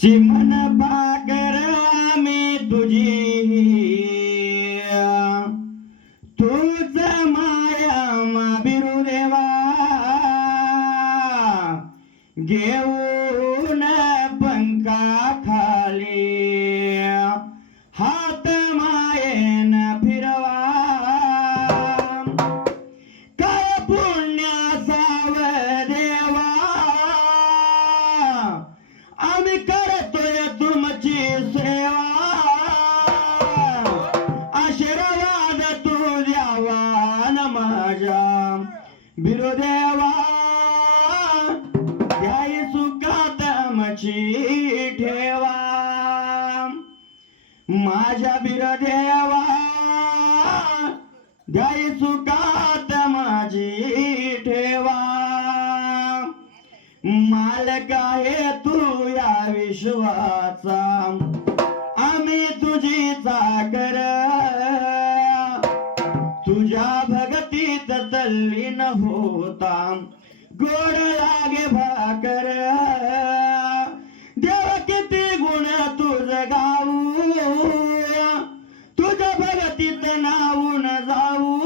चिमण भाकर आम्ही तुझी तूच माया बिरू देवा घेऊन पंखा खाली हात मायेन फिरवा काय पुण्यासाव देवा आम्ही करतोय तुमची सेवा आशीर्वाद तू द्यावा न माझ्या बिरुदेवा ध्याय सुखात आमची ठेवा माझ्या बिरुदेवा ध्याय सुखात माझी ठेवा मालक आहे तू या विश्वाचा आम्ही तुझी चाकर तुझ्या भगतीत तल्लीन होता गोड लागे भाकर देव किती गुण तुझ गाऊ तुझ्या भगतीत नावून जाऊ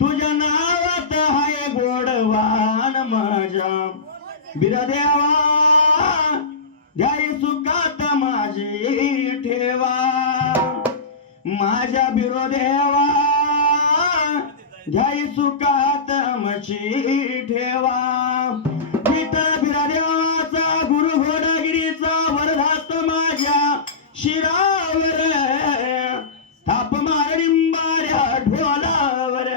तुझ्या नावात हाय गोडवान माझ्या बिरदेवा ध्याय सुखात माझी ठेवा माझ्या बिरोदेवा ध्याय सुखात माझी ठेवा विठ्ठल बिरादेवाचा गुरु घोडगिरीचा वरदास्त माझ्या शिरावर थाप मार निंबाऱ्या ढोलावर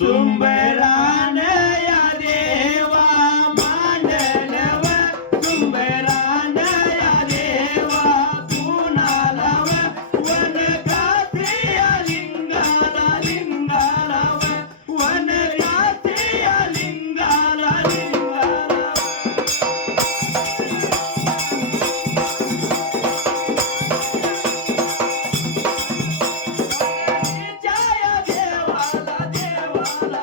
सुंबरान या देवा मांडलव सुंबरान या देवा कुणालाव one गात्रिया Lingala लिंगालाव one गात्रिया Lingala Lingala जय देवाला देवाला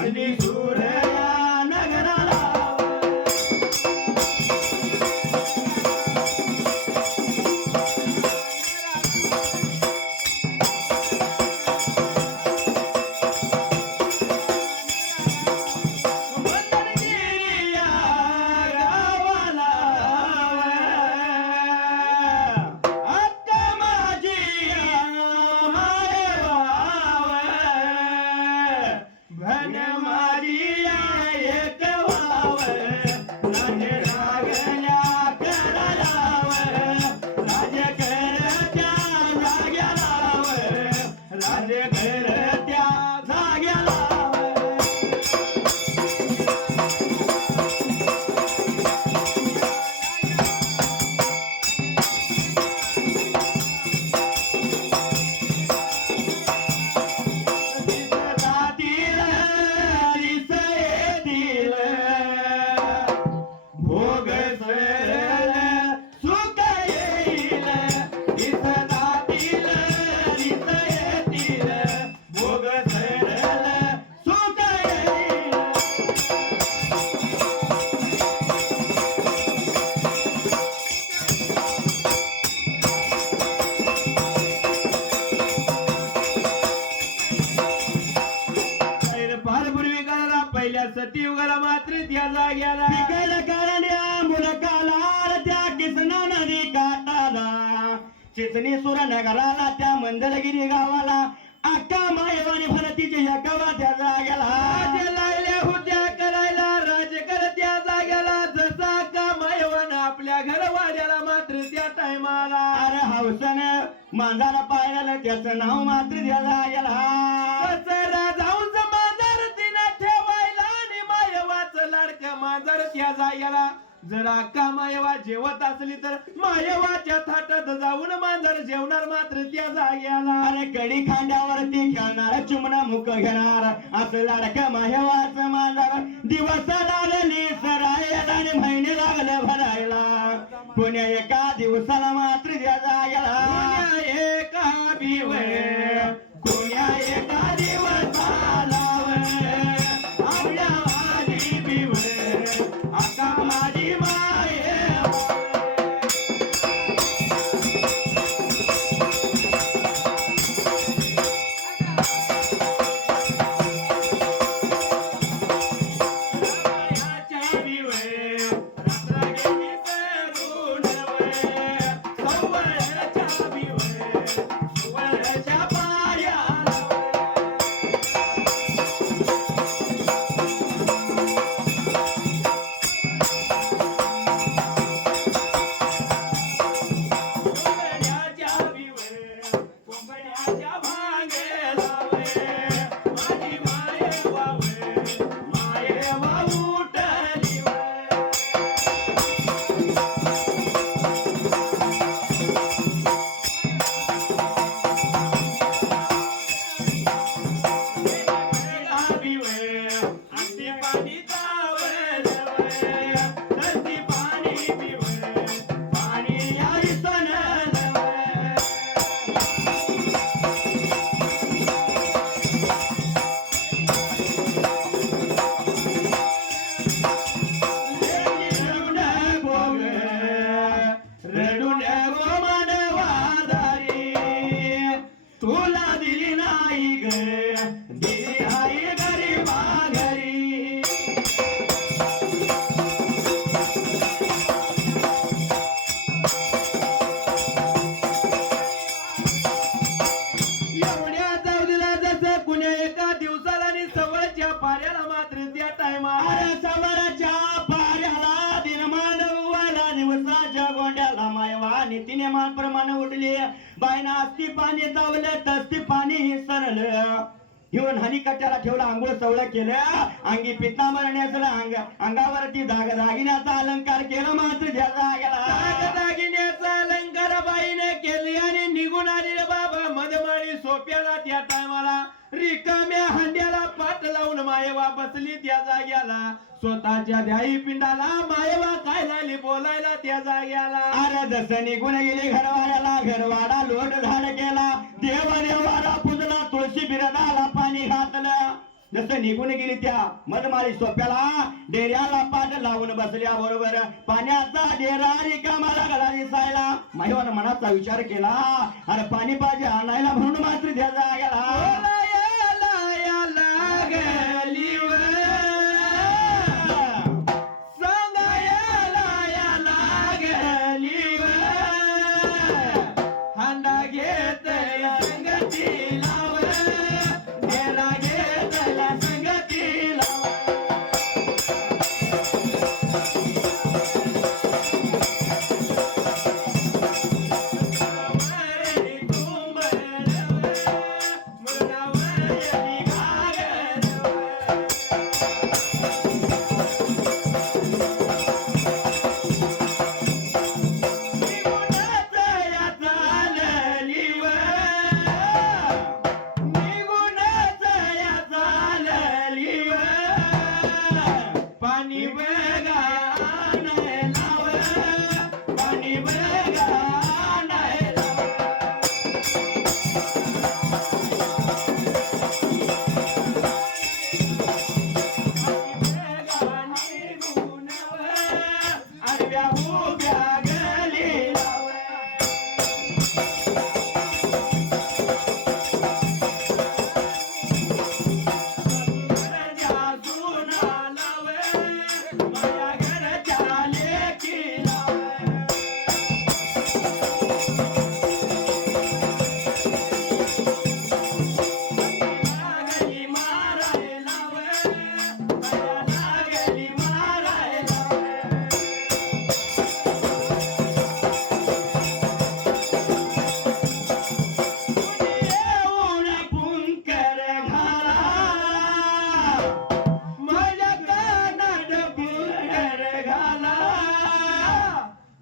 मंदी सूर्या नगराला पहिल्या सतीयुगाला मात्र त्या जाग्याला पिकायला कारण मुलकाला त्या किसना नदी काठाला चिचणी सुर नगराला त्या मंदलगिरी गावाला अक्का मायवानी भरतीचे यकवा त्या जाग्याला राज लागल्या होत्या करायला राजकर त्या जाग्याला जसा अक्का मायवान आपल्या घरवाड्याला मात्र त्या टायमाला अरे हौसन मांजाला पायाला त्याचं नाव मात्र त्या जाग्याला राजाऊन मांजर तिनं ठेवायला आणि मायवाचं लाडकं मांजर त्या जाग्याला जर अक्का मायवा जेवत असली तर मायवाच्या थाटात जाऊन मांजर जेवणार मात्र त्या जाग्याला अरे कडी खांद्यावरती खेळणार चुमना मुक घेणार असं लाडकं मायवाचं मांजर दिवस लागली सरायला आणि महिने लागलं भरायला पुण्या एका दिवसाला मात्र त्या जाग्याला एका बिवे पुण्या एका दिवसाला आपल्या वाली बिवे अक्का माझी माये नीतीने मान प्रमाणे उडले बायना असती पाणी चावलं तसती पाणी ही सरलं येऊन हानी कट्याला ठेवला आंघोळ सवळ केलं अंगी पितांबर नेसलं अंगावरती दागिन्याचा अलंकार केलं मात्र ज्याला दागिन्याचा अलंकार बाईने केले आणि निघून आले बाबा मधमाळी सोप्याला त्या टायमाला रिकाम्या हंड्याला पाठ लावून मायवा बसली त्या जाग्याला स्वतःच्या ध्याई पिंडाला मायवा काय लागली बोलायला त्या जाग्याला अरे जसं निघून गेली घरवाड्याला घरवाडा लोट झाड केला देवाला पुजला तुळशी बिरदाला पाणी घातलं जसं निघून गेली त्या मधमाळी सोप्याला डेऱ्याला पाठ लावून बसल्या बरोबर पाण्याचा डेरा रिकामा लागला दिसायला. महिवान मनाचा विचार केला अरे पाणी पाहिजे आणायला म्हणून मात्र त्या जागेला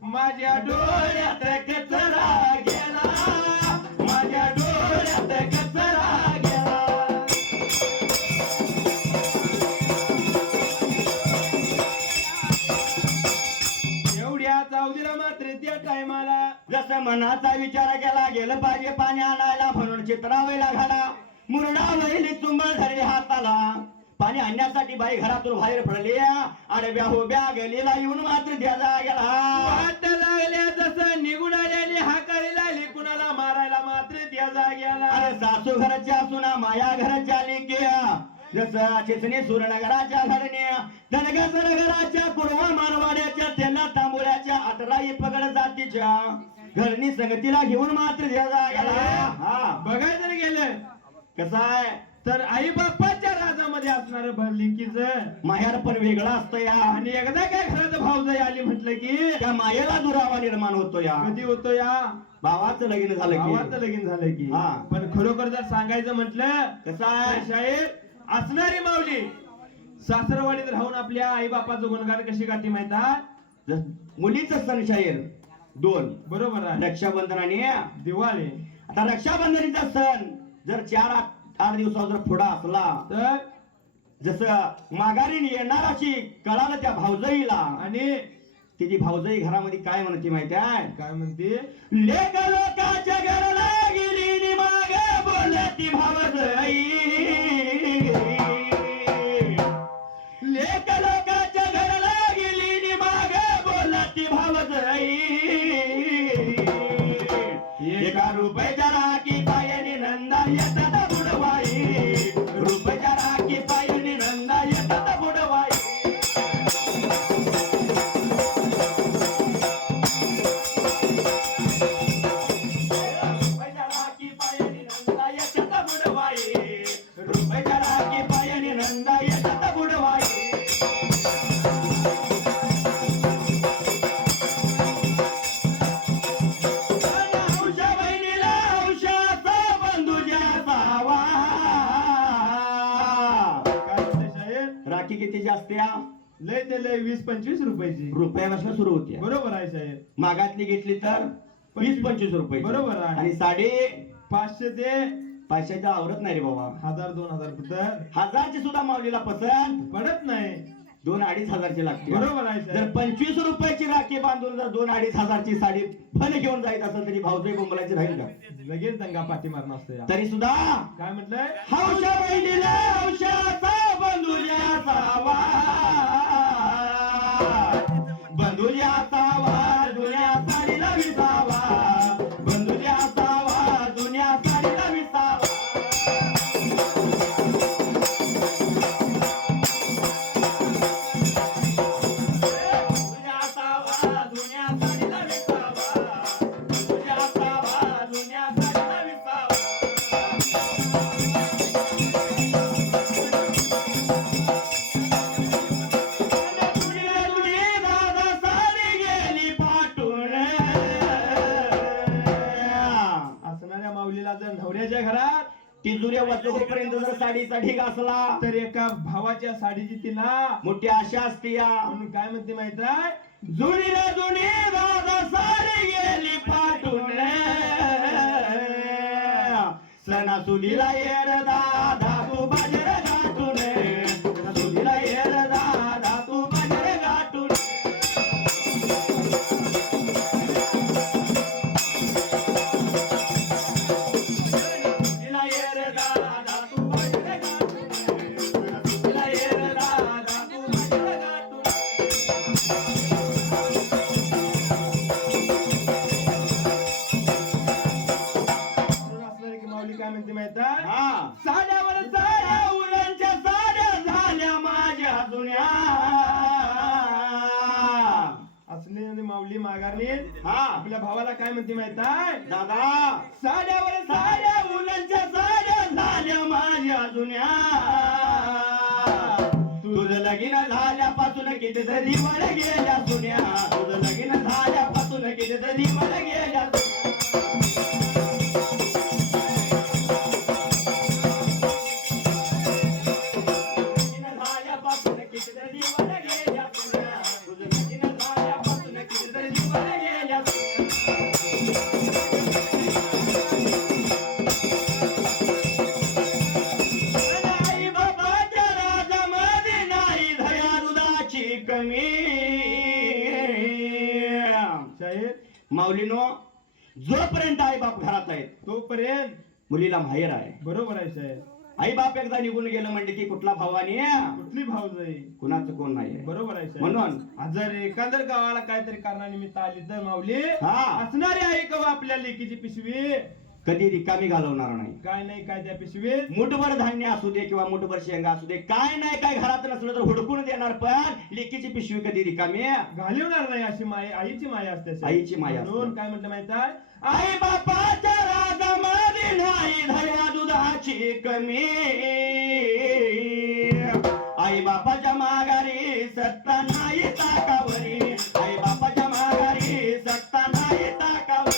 माझ्या डोळ्यात कचरा गेला, माझ्या डोळ्यात कचरा गेला. एवढ्या चावडीला मात्र त्या टायमाला जसं मनाचा विचार केला गेलं पाहिजे पाणी आणायला म्हणून चित्रावेला घाला मुरडा वहिली चुंबळ धरली हाताला. पाणी आणण्यासाठी बाई घरातून बाहेर पडली आडव्या उभ्या गलीला येऊन मात्र द्यायला गेला. वाट लागल्या जसं निघून आल्याने हाकारी लागली कुणाला मारायला मात्र द्यायला गेला. अरे सासू घराच्या सुना माया घराच्या लेख्या जसं चिचणी सुरनगराच्या धरण्या धनगरच्या पूर्व मारवाड्याच्या तेला तांबोळ्याच्या अठराई पगड जातीच्या घरणी संगतीला घेऊन मात्र द्यायला गेला. हा बघायचं गेलं कसं आहे तर आई बाप्पाच्या राजामध्ये असणार भरलिकीच माहेर पण वेगळा असतो या. आणि एकदा काय घरात भाऊजाई आली म्हटलं की त्या मायेला दुरावा निर्माण होतो या. कधी होतो या भावाचं लगीन झालं की भावाचं लगीन झालं की. हा पण खरोखर जर सांगायचं म्हटलं कसं आहे शाहीर असणारी माऊली सासरवाडीत राहून आपल्या आई बापाचं गुणगान कशी गाठी माहिती मुलीचं सण शाहीर दोन बरोबर आहे रक्षाबंधन आणि दिवाळी. आता रक्षाबंधनीचा सण जर 4-8 दिवसावर जर पुढा असला तर जसं माघारीने येणार अशी कळालं त्या भाऊजाईला आणि तिची भाऊजाई घरामध्ये काय म्हणते माहिती आहे काय म्हणते लेक लोकाच्या घराला गेली नि मागे बोलती भाऊजाई लेक लोकाच्या घराला गेली नि मागे बोलती भाऊजाई एका रुपयाच्या राखी पायाने नंदा येतात रुपयाच्या राखी पायाने नंदा येतात बुडवाई. रुपयाच्या राखी पायाने नंदा येतात बुडवाई रुपयाच्या राखी पायाने नंदा येतात बुडवाई. राखी किती जास्त लय ते लय 20-25 रुपयाची रुपयापासून सुरू होती बरोबर आहे साहेब. मागातली घेतली तर 20-25 रुपये बरोबर आहे. आणि 550 ते 500च्या आवरत नाही रे बाबा. 1000-2000 1000ची सुद्धा माऊलीला पसंत पडत नाही. 2-2.5 हजारची लागते. बरोबर आहे साहेब. जर 25 रुपयाची राखी बांधून जर 2-2.5 हजारची साडी फन घेऊन जायचं असेल तरी भाऊजाई बोंबलाची राहील का? लगेच दंगा पाठी मारणं असतं या. तरी सुद्धा काय म्हटलंय? हौशा बहिणीला हौशाचा बंधुजाचा बंधुजाचा वार दुनिया साडीला विसावा, बंधुजाचा वार दुनिया साडीला विसावा. नवऱ्याच्या घरात तिजुऱ्या वाचोपर्यंत जर साडीचा ढीग असला तर एका भावाच्या साडीची तिला मोठी आशा असते या. म्हणून काय म्हणते माहित आहे? जुनी रे जुनी दादा साडी गेली पाठून, सणासुदीला येर दादा तू बाजार गाठून, सणासुदीला येर दादा तू बाजार गाठून. काय म्हणते माहित आहे? हा, साड्यावर साड्या उलांच्या साड्या झाल्या माझ्या जुन्या. असली आणि माऊली माघारली हा, आपल्या भावाला काय म्हणते माहित आहे? दादा साड्यावर साड्या उलांच्या साड्या झाल्या माझ्या जुन्या. तुझं लगीन झाल्यापासून किती तरी दिवळ गेल्या जुन्या, तुझं लगीन झाल्यापासून किती तरी दिवळ गेल्या. माऊलीनो, जोपर्यंत आई बाप घरात आहेत तोपर्यंत मुलीला माहेर आहे. बरोबर आहे साहेब. आई बाप एकदा निघून गेलं म्हणजे की कुठला भावानी कुठली भाऊजाई कुणाचं कोण नाही. बरोबर आहे साहेब. म्हणून जर एखादर गावाला काहीतरी कारणानिमित्त आली तर माऊली हा, असणारी आई कवा आपल्या लेकीची पिशवी कधी रिकामी घालवणार नाही. काय नाही काय त्या पिशवीत मुठभर धान्य असू दे किंवा मुठभर शेंगा असू दे, काय नाही काय घरात नसलं तर हुडकून देणार, पण लेकीची पिशवी कधी रिकामी घालवणार नाही. अशी माय आईची माया असते साहेब. आईची माया असते. म्हणून काय म्हटलं माहित आहे? आई बापाच्या राजामध्ये नाही धया दुधाची कमी, आई बापाच्या माघारी सत्ता नाही ताकावरी, आई बापाच्या माघारी सत्ता नाही ताकावरी.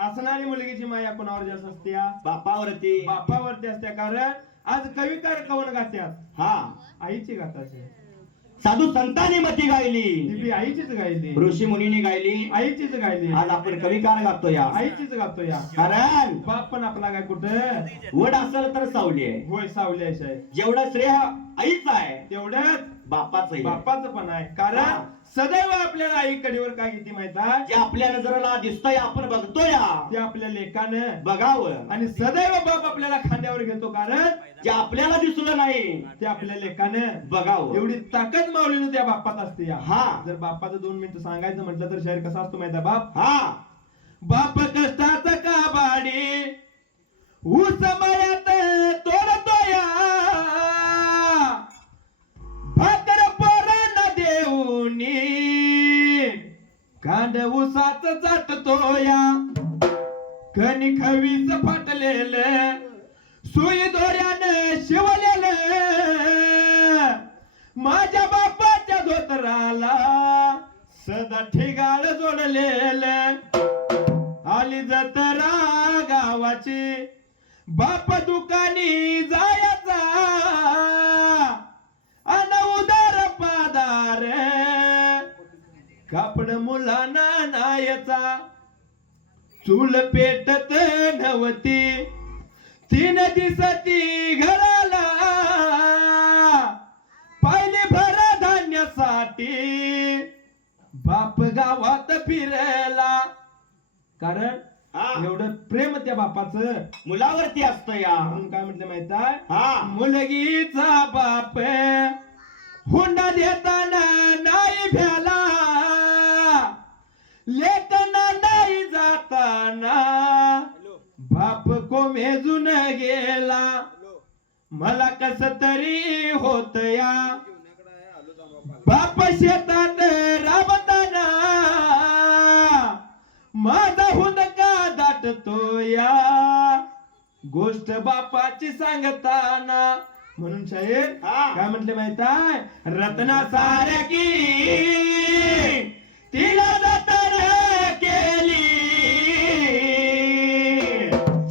असणारी मुलगीची माया कोणावर जास्त असते? बापावरती. बापावरती असते. कारण आज कविकार कवन गात्यात? हा, आईची गातात. साधू संतांनी मती गायली, ती बी आईचीच गायली. ऋषी मुनीने गायली, आईचीच गायली. आज आपण कविकार गातो या. आईचीच गातो या. कारण बाप पण आपला काय कुठं वड असेल तर सावली आहे. होय, सावली आहे साहेब. जेवढं श्रेय आईच आहे तेवढ्याच बापाच बापाचं पण आहे. कारण सदैव आपल्याला आई कडेवर काय किती माहित आहे? जे आपल्या नजरेला दिसतंय आपण बघतोय ते आपल्या लेखानं बघावं, आणि सदैव बाप आपल्याला खांद्यावर घेतो. कारण जे आपल्याला दिसलं नाही ते आपल्या लेखानं बघावं. एवढी ताकद माऊलीनं त्या बापात असते या. हा, जर बापाचं 2 मिनिटं सांगायचं म्हटलं तर शाहीर कसा असतो माहिती आहे? बाप हा, बाप कष्टाचा काबाडी ऊस मळ्यात तोडतो या, भाकर पोरांना देऊनी कांड ऊसाच जाटतो या, कणिक वीस फाटलेलं सुई दोऱ्यानं शिवलेलं माझ्या बापाच्या धोतराला सदा ठिगाळ जोडलेलं. आली जत्रा गावाची बाप दुकानी जायचा अन उदार पादार कापड मुलांना नायचा चूल पेटत नव्हती 3 दिवसाती घराला पाहिली भर धान्यासाठी बाप गावात फिरायला कारण हा. एवढं प्रेम त्या बापाचं मुलावरती असतं या म्हणून काय म्हटलं माहित आहे हा मुलगीचा बाप हुंडा देताना नाही भ्याला लेताना नाही जाताना बाप कोमेजून गेला मला कस तरी होत या बाप शेतात राबताना माझा हुंदका दाटतो या गोष्ट बापाची सांगताना म्हणून शाहीर हा. काय म्हटले माहित आहे रत्ना साऱ्या की तिला जतन केली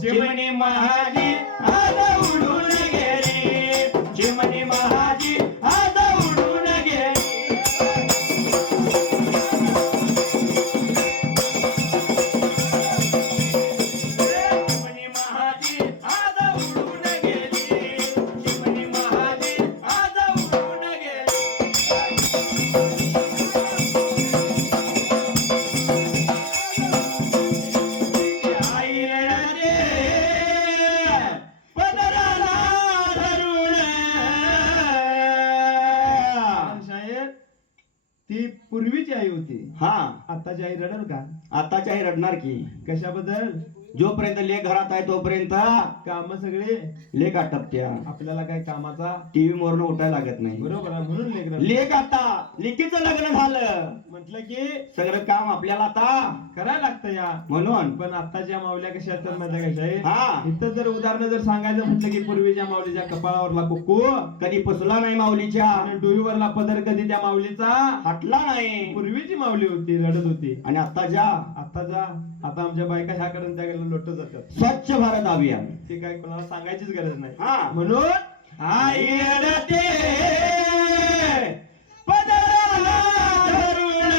चिमणी महाजी आज उडून गेली चिमणी महाजी आज उडून गेली चिमणी महाजी आज उडून गेली चिमणी महाजी आज उडून गेली आई रे पदराला धरून शाहीर ती पूर्वीची आई होती हा आताची आई रडल का आताची आई रडणार की कशाबद्दल जोपर्यंत लेख घरात आहे तोपर्यंत काम सगळे लेख आटपत्या आपल्याला काय कामाचा टीव्ही मोरनं उठायला लागत नाही बरोबर आहे म्हणून लेकरं लेख आता लेकीचं लग्न झालं म्हटलं की सगळं काम आपल्याला आता करायला लागतं या म्हणून पण आताच्या माऊल्या कशा असतात माझ्या कशा आहे हा इथं जर उदाहरण जर सांगायचं म्हटलं की पूर्वीच्या माऊलीच्या कपाळावरला कुक्कू कधी पुसला नाही माऊलीच्या आणि डोईवरला पदर कधी त्या माऊलीचा हटला नाही पूर्वीची माऊली होती रडत होती आणि आताच्या आता आमच्या बायका ह्याकडून त्याकडे लोट जातात स्वच्छ भारत अभियान ते काय कोणाला सांगायचीच गरज नाही हा म्हणून आई रडते पदराला धरून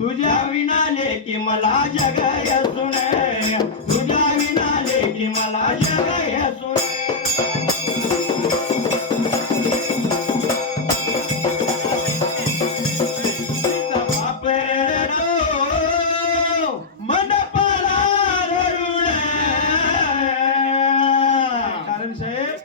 तुझ्या विना लेकी मला जग सुन तुझ्या विना लेकी मला जग सुन बाप रडो मंडपाला धरून कारण साहेब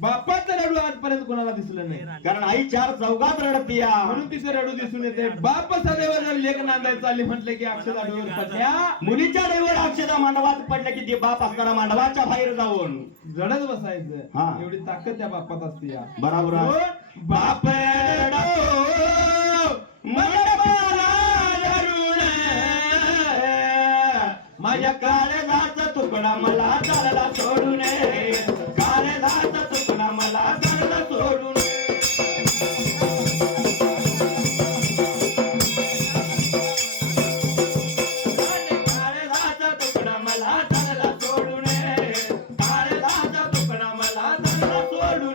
बापाचं रडू आजपर्यंत कोणाला दिसलं नाही कारण आई 4 चौघात रडतीया म्हणून तिचे रडू दिसून येते बाप सदैव जर लेख नांदायला चालली म्हटलं की अक्षदा डोळ्यावर पडल्या मुलीच्या डोईवर अक्षदा मांडवात पडलं की ते बाप असताना मांडवाच्या बाहेर जाऊन रडत बसायचं हा. एवढी ताकद त्या बापात असते या बरोबर आहे. म्हणून बाप रडो मंडपाला धरून माझ्या काळजाचा तुकडा मला चालला सोडून काळजाचा तुकडा मला चालला सोडून काळजाचा तुकडा मला चालला सोडून काळजाचा तुकडा मला चालला सोडून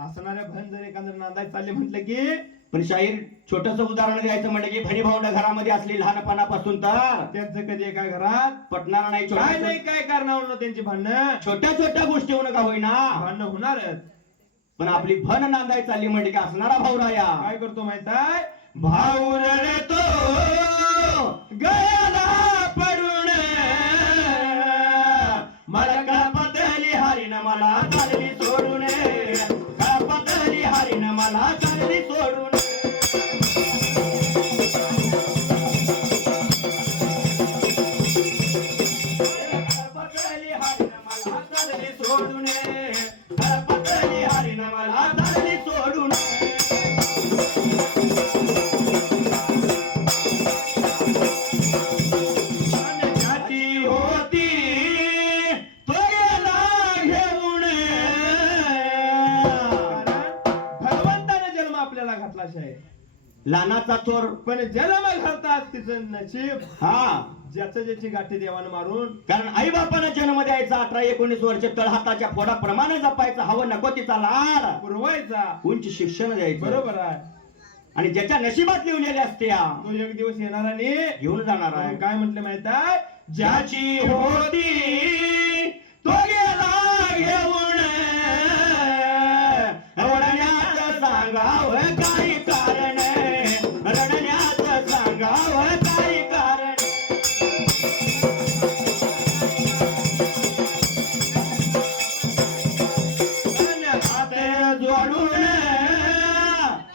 असणाऱ्या बहन जर एखादं नांदाय चालले म्हटलं की पण शाहीर छोटस उदाहरण द्यायचं म्हणजे की भणी भावंड घरामध्ये असली लहानपणापासून तर त्यांचं कधी एका घरात पटणार नाही काय नाही काय कारणावरून त्यांची भांडणं छोट्या छोट्या गोष्टीवर का होईना भांडणं होणारच पण आपली भन नांदाय चालली म्हणजे की असणारा भावराया काय करतो माहित आहे भाऊ रडतो गयाला पडून मला कळपतली हरीन मला चालली सोडून कळपतली हरीन मला चालली सोडून कळपतली हरीन मला चालली सोडून कळपतली हरीन मला चालली सोडून जाती होती तो लहानाचा चोर. पण जन्म घालतात तिचं नशीब हा, ज्याचं ज्याची गाठी देवानं मारून. कारण आई बापानं जन्म द्यायचा 18-19 वर्ष तळहाताच्या फोडाप्रमाणे जपायचं, हवं नको तिचा लाड पुरवायचा, उंच शिक्षण द्यायचं. बरोबर आहे. आणि ज्याच्या नशिबात लिहिलेले असते तो एक दिवस येणार आणि घेऊन जाणार आहे. काय म्हटलं माहित आहे, ज्याची होती तो गेला घेऊन, रडण्याचं सांगावं काही कारण, रडण्याचं सांगावं काही कारण. हात जोडून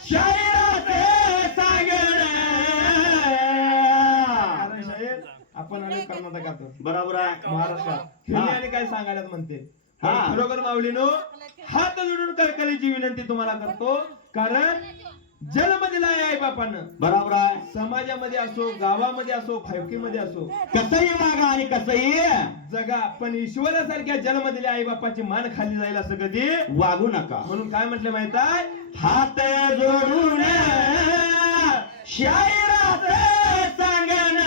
शायराचे सांगण. कारण शाहीर आपण आणि कर्नाटकात, बरोबर आहे. महाराष्ट्रात खेळणे आणि काय सांगायला म्हणते. हा. खरोखर माऊलीनो, हात जोडून कळकळीची विनंती तुम्हाला करतो. कारण जन्म दिलाय आई बापानं, बरोबर आहे. समाजामध्ये असो, गावामध्ये असो, फायकीमध्ये असो, कसंही वागा आणि कसंही जगा, पण ईश्वरासारख्या जन्म दिल्या आई बापाची मान खाली जाईल असं कधी वागू नका. म्हणून काय म्हटलं माहित आहे, हात जोडून शायराचे सांगण,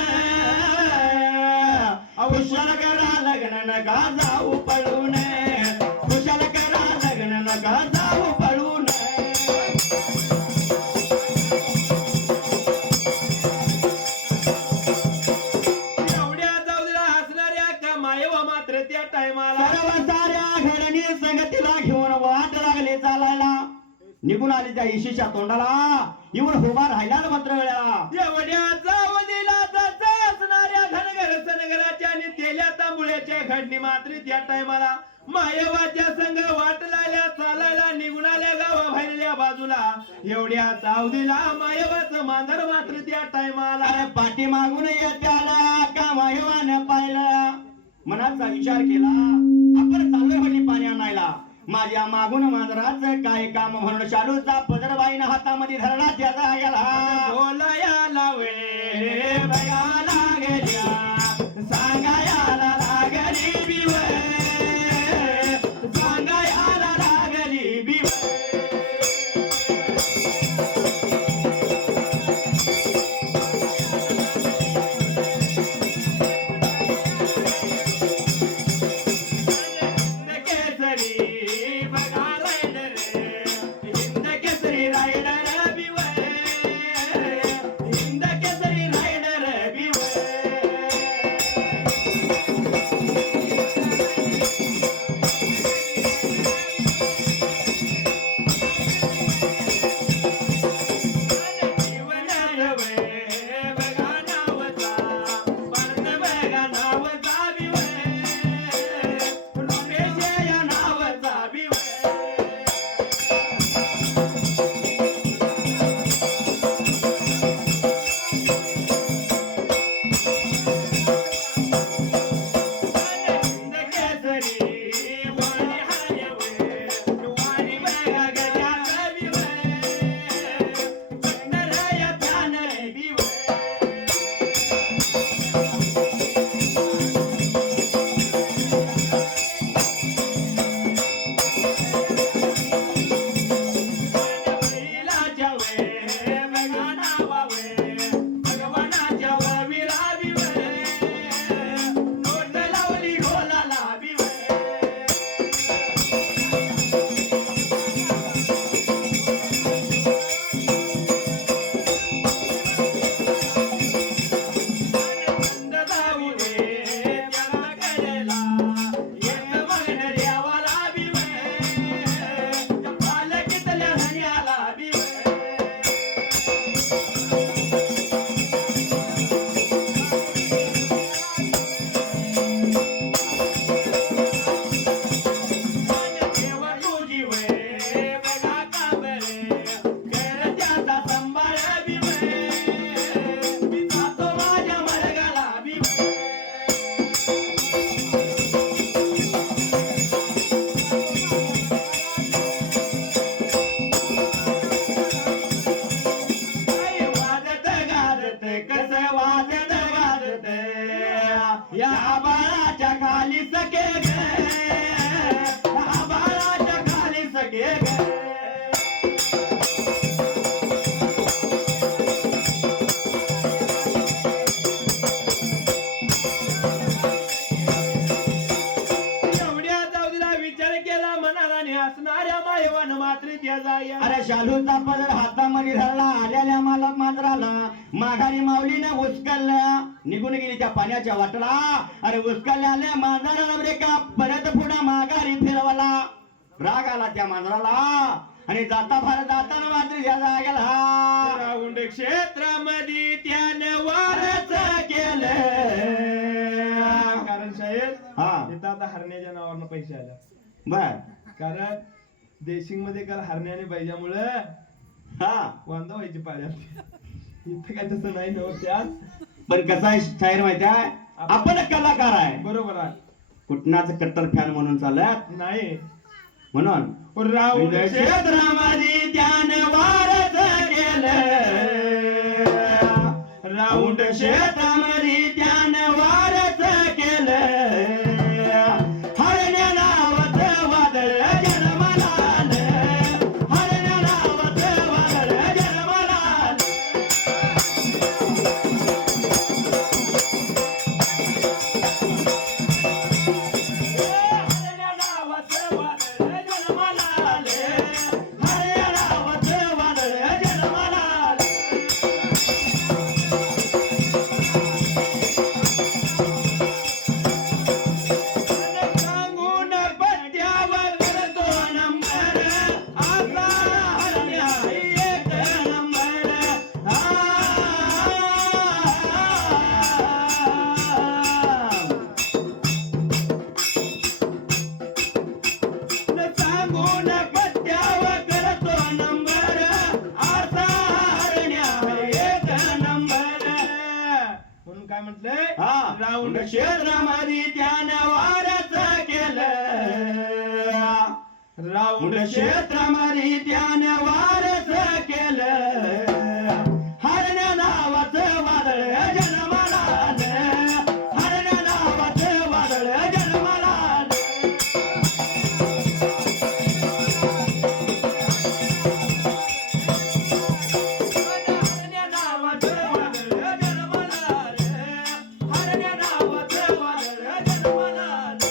खुशाल करा लग्न नका जाऊ पळून, खुशाल करा लग्न नका जाऊ पळून. एवढ्या जाऊला हसणाऱ्या का मायवा मात्र त्या टायमाला सर्व साऱ्या घडणी संगतीला घेऊन वाट लागली चालायला, निघून आली त्या इशीच्या तोंडाला, येऊन उभा राहिला मात्र वेळा. एवढ्या जाऊ दिला असणाऱ्या धनगर सनगराच्या आणि तेल्या तांबुळ्याच्या घडणी मात्र त्या टायमाला मायवाच्या संघ वाट लागल्या चालायला, निघून आल्या गावा बाहेरल्या बाजूला. एवढ्या जाऊ दिला मायवाचं मांजर मात्र त्या टायमाला. अरे पाठी मागून येत्याला का मायवानं पाहिलं, मनाचा विचार केला, आपण चाललोय म्हणली पाणी आणायला, माझ्या मागून मांजराचं काय काम म्हणून शालूचा पदरबाईनं हातामध्ये धरला त्याचा गेला. बोलाया लावे बघायला गेल्या सांगायला लागली बिव, सांगायला लागली बिव. केसरी बघा rider, Hind Kesari rider बिव, Hind Kesari rider बिव. या बाळाच्या खाली सके गे, या बाळाच्या खाली सके गे. अरे शालूचा पदर हातामध्ये धरला, आलेल्या मांजराला माघारी माऊलीने उचकलल्या, निघून गेली त्या पाण्याच्या वाटला. अरे उचकल्याने मांजराला ब्रेका परत पुन्हा माघारी फिरवला. राग आला त्या मांजराला आणि जाताना मात्र या जागेला राऊंड क्षेत्रामध्ये त्यानं वारच केलं. कारण साहेब हा. तिथं आता हरण्याच्या नावानं पैसे आले. बर. कारण देशिंग मध्ये काल हरण्याने पाहिल्यामुळं हा वांदा व्हायची पाण्यात. इथं काय तसं नाही नव्हत्या. पण कसा आहे शाहीर माहिती आहे, आपण कलाकार आहे, बरोबर आहे. कुठनाच कट्टर फॅन म्हणून चालत नाही म्हणून राऊंड क्षेत्रामध्ये त्यानं वारच केलं. राऊंड क्षेत्रामध्ये त्यानं वारच केलं. हरण्या नावाचं वादळ जन्माला आलं. हरण्या नावाचं वादळ जन्माला आलं. हरण्या नावाचं वादळ जन्माला आलं. हरण्या नावाचं वादळ जन्माला आलं. सांगून पत्त्यावर करतो नंबर आपला हरण्या एक नंबर. सांगून पत्त्यावर करतो नंबर आता हरण्या एक नंबर. म्हणून काय म्हटलंय हा राऊंड क्षेत्रामध्ये त्यानं वारच केलं. राऊंड क्षेत्रामध्ये त्यानं वारच केलं. हरण्या नावाचं वादळ जन्माला आलं. हरण्या नावाचं वादळ जन्माला आलं. हरण्या नावाचं वादळ जन्माला आलं. हरण्या नावाचं वादळ जन्माला आलं.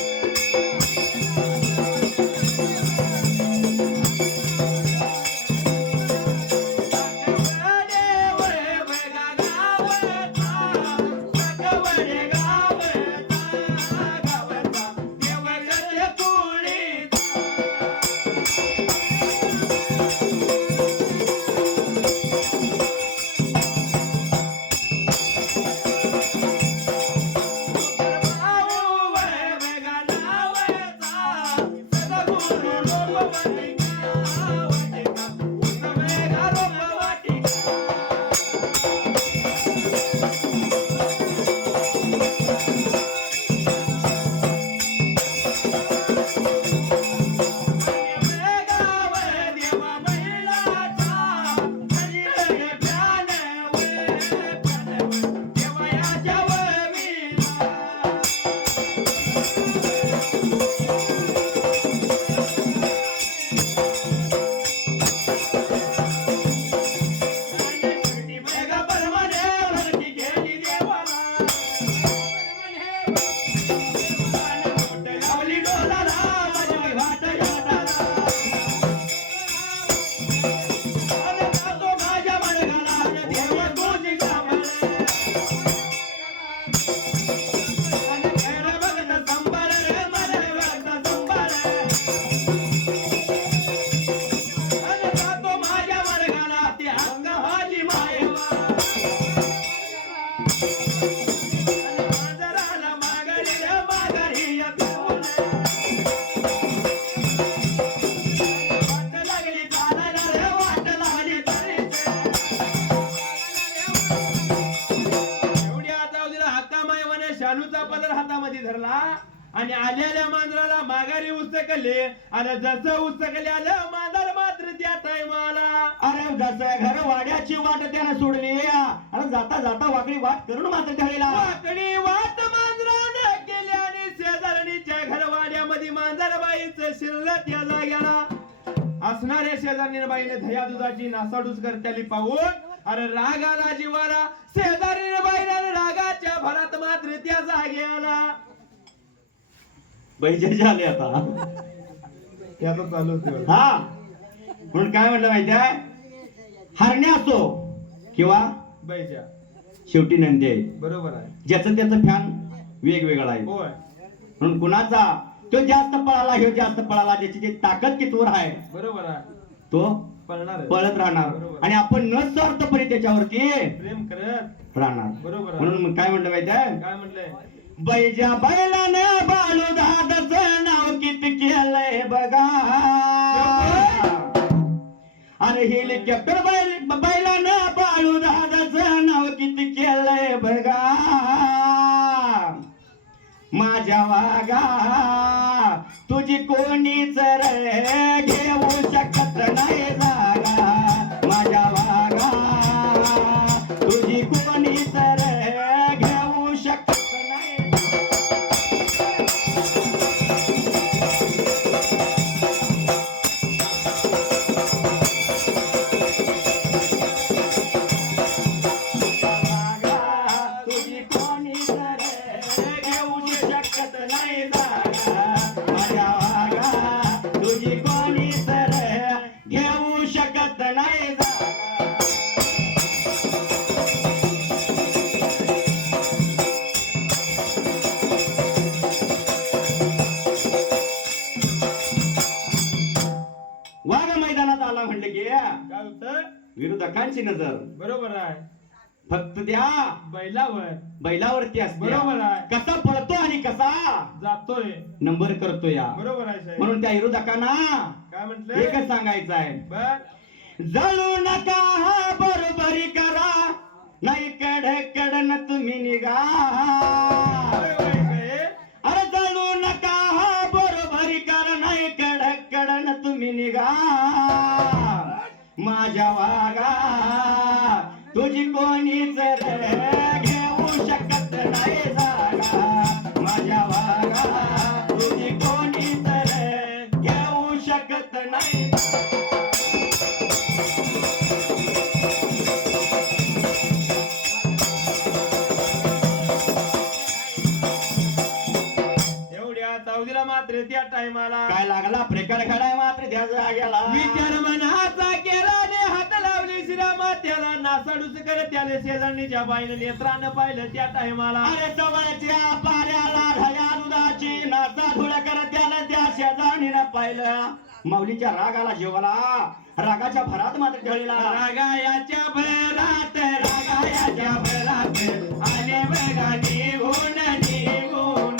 शालूचा पदर हातामध्ये धरला आणि आलेल्या मांजराला माघारी उचकले. आणि जसं उचकले आलं मांजर मात्र त्या टायमाला अरे जसं घर वाड्याची वाट त्यानं सोडली. अरे जाता जाता वाकडी वाट करून मात्र ठेवलेला. वाकडी वाट मांजरानं केली आणि शेजारणीच्या घरवाड्यामध्ये मांजरबाईचं शिरलं त्या जाग्याला. असणाऱ्या शेजारणीने बाईने दह्या दुधाची नासाडूस करत्याली पाहून अरे रागाला जीवाला शेजारीने बाईला रागाच्या भरात मात्र त्या जाग्याला बैजे झाले आता. याचं चालू होते हा म्हणून काय म्हटलं माहिती आहे, हरणे असो किंवा बैजा शेवटी नंदी आहे. बरोबर आहे. ज्याचं त्याचं फॅन वेगवेगळा आहे. होय म्हणून कुणाचा तो जास्त पळाला, ह्यो जास्त पळाला, ज्याची जी ताकद कितवर आहे बरोबर आहे. तो पळणार आहे. पळत राहणार बरोबर. आणि आपण न स्वार्थपणे त्याच्यावरती प्रेम करत राहणार. बरोबर आहे. म्हणून मग काय म्हटलं माहिती आहे, काय म्हटलंय, बैजा बैलानं बाळू दादाचं नाव किती केलंय बघा. अरे हेलिकॉप्टर बैलानं बाळू दादाचं नाव किती केलंय बघा. माझ्या वागा तुझी कोणीच रे घेऊ शकत नाही जागा. माझ्या वागा तुझी कोणीच रे घेऊ शकत नाही. तुझी कोणीच रे घेऊ शकत नाही जागा. माझ्या वागा तुझी कोणीच रे घेऊ शकत नाही जागा. वाघ मैदानात आला म्हणलं की काय होतं, विरोधकांची नजर बरोबर आहे, फक्त त्या बैलावर बैलावरती असते. बरोबर आहे. कसा पळतो आणि कसा जातोय, नंबर करतो या. बरोबर आहे साहेब. म्हणून त्या विरोधकांना काय म्हटलंय, एकच सांगायचं आहे, बर जळू नका हा बरोबरी करा, नाही कडन तुम्ही निघा. होय, होय, काय? अरे जळू नका हा बरोबरी करा, नाही कडन तुम्ही निघा. माझ्या वागा तुझी कोणीच रे घेऊ शकत नाही जागा. माझ्या वागा तुझी कोणीच रे घेऊ शकत नाही. एवढ्या चौधीला मात्र त्या टायमाला काय लागला प्रकार घडाय मात्र त्या जाग्याला. विचार मनाचा केला ने हात लावले श्रीरामा त्याला नासाडूस करत त्याने शेजारणीच्या बाईनं नेत्रानं पाहिलं त्या टायमाला. अरे जवळच्या पाऱ्याला ढया दुधाची नाचा धुळा करत त्याला त्या शेजारणीनं पाहिलं. माऊलीच्या रागाला जेवला, रागाच्या भरात मात्र ढळला. रागायाच्या भरात रागायाच्या भरात आले बघा निघून निघून.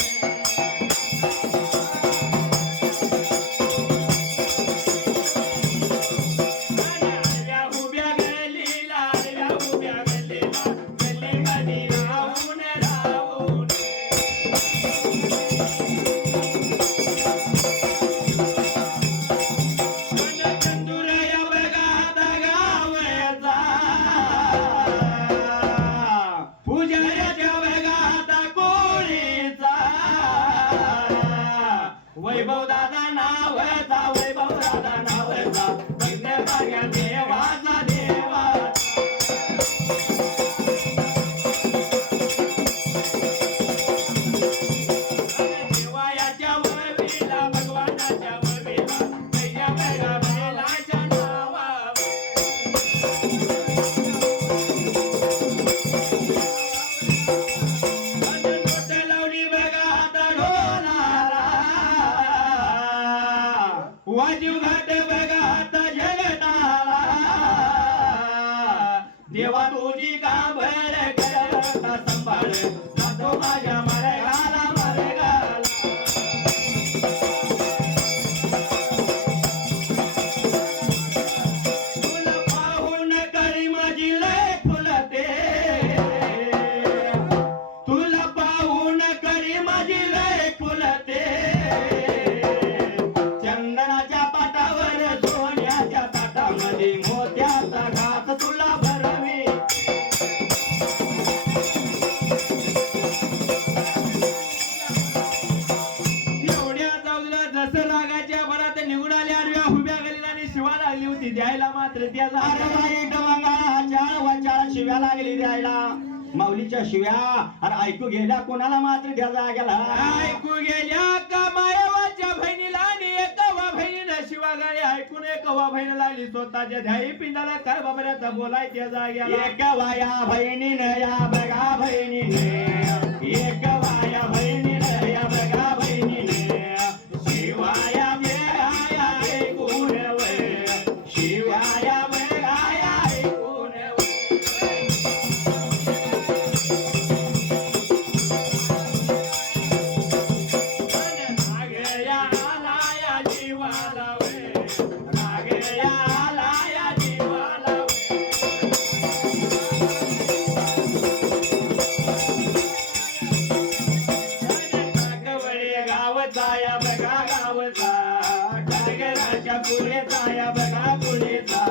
आडव्या उभ्या गल्लीला, आडव्या उभ्या गल्लीला, गल्लीमध्ये राहून राहून. चंदुरया बघा आता गावचा, पूजाऱ्याच्या बघा आता कोळीचा. वैभव दादा नावचा, वैभव दादा नावचा, लग्न कार्या देवाचा देवा. देवायाच्या वळवीला, भगवानाच्या वळवीला, मैया बघा बैलाच्या नावावर. नोट लावली बघा आता ढोलाला, वाजीव घाट बघा आता जगताला. देवा तुझी कांबळ करता संभाळ, जातो माझ्या मरगाला मरगाला. तुला पाहून करी माझी लय फुलते, तुला पाहून करी माझी लय फुलते. चंदनाच्या पाटावर सोन्याच्या ताटामध्ये मोत्याचा घास तुला भरवी. एवढ्या जाऊला जसं रागाच्या भरात निघून आल्या, आडव्या उभ्या गेलेला आणि शिवा लागली होती द्यायला मात्र त्याला. अरे वाईट मंगळाच्या वचार शिव्या लागली द्यायला. माऊलीच्या शिव्या अरे ऐकू गेल्या कोणाला मात्र त्या जाग्याला. ऐकू गेल्या का मायावाच्या बहिणीला आणि एका बहिणीनं शिवा गाडी ऐकून एक गवा बहीण लागली स्वतःच्या ध्याई पिंडाला काय बाबऱ्याचा बोलाय त्या जाग्याला एक वाया बहिणीनं या बघा बहिणीने एक वाया बहिणीनं या बघा बहिणीने शिवाया वेगाया ऐकून वय शिवाया वेगाया ऐकून रागया आलाया जीवाला वय रागया आलाया जीवाला टाकवडे गावचा या बघा गावचा टाकराच्या पुढेचा या बघा पुढेचा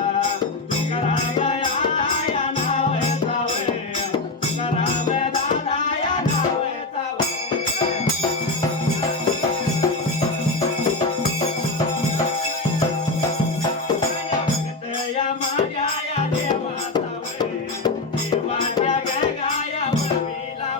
तुकाराम आलाया नावाचा वय तुकाराम दादा या नावाचा या माझ्या या देवाचा वय देवाच्या गगाया ममीला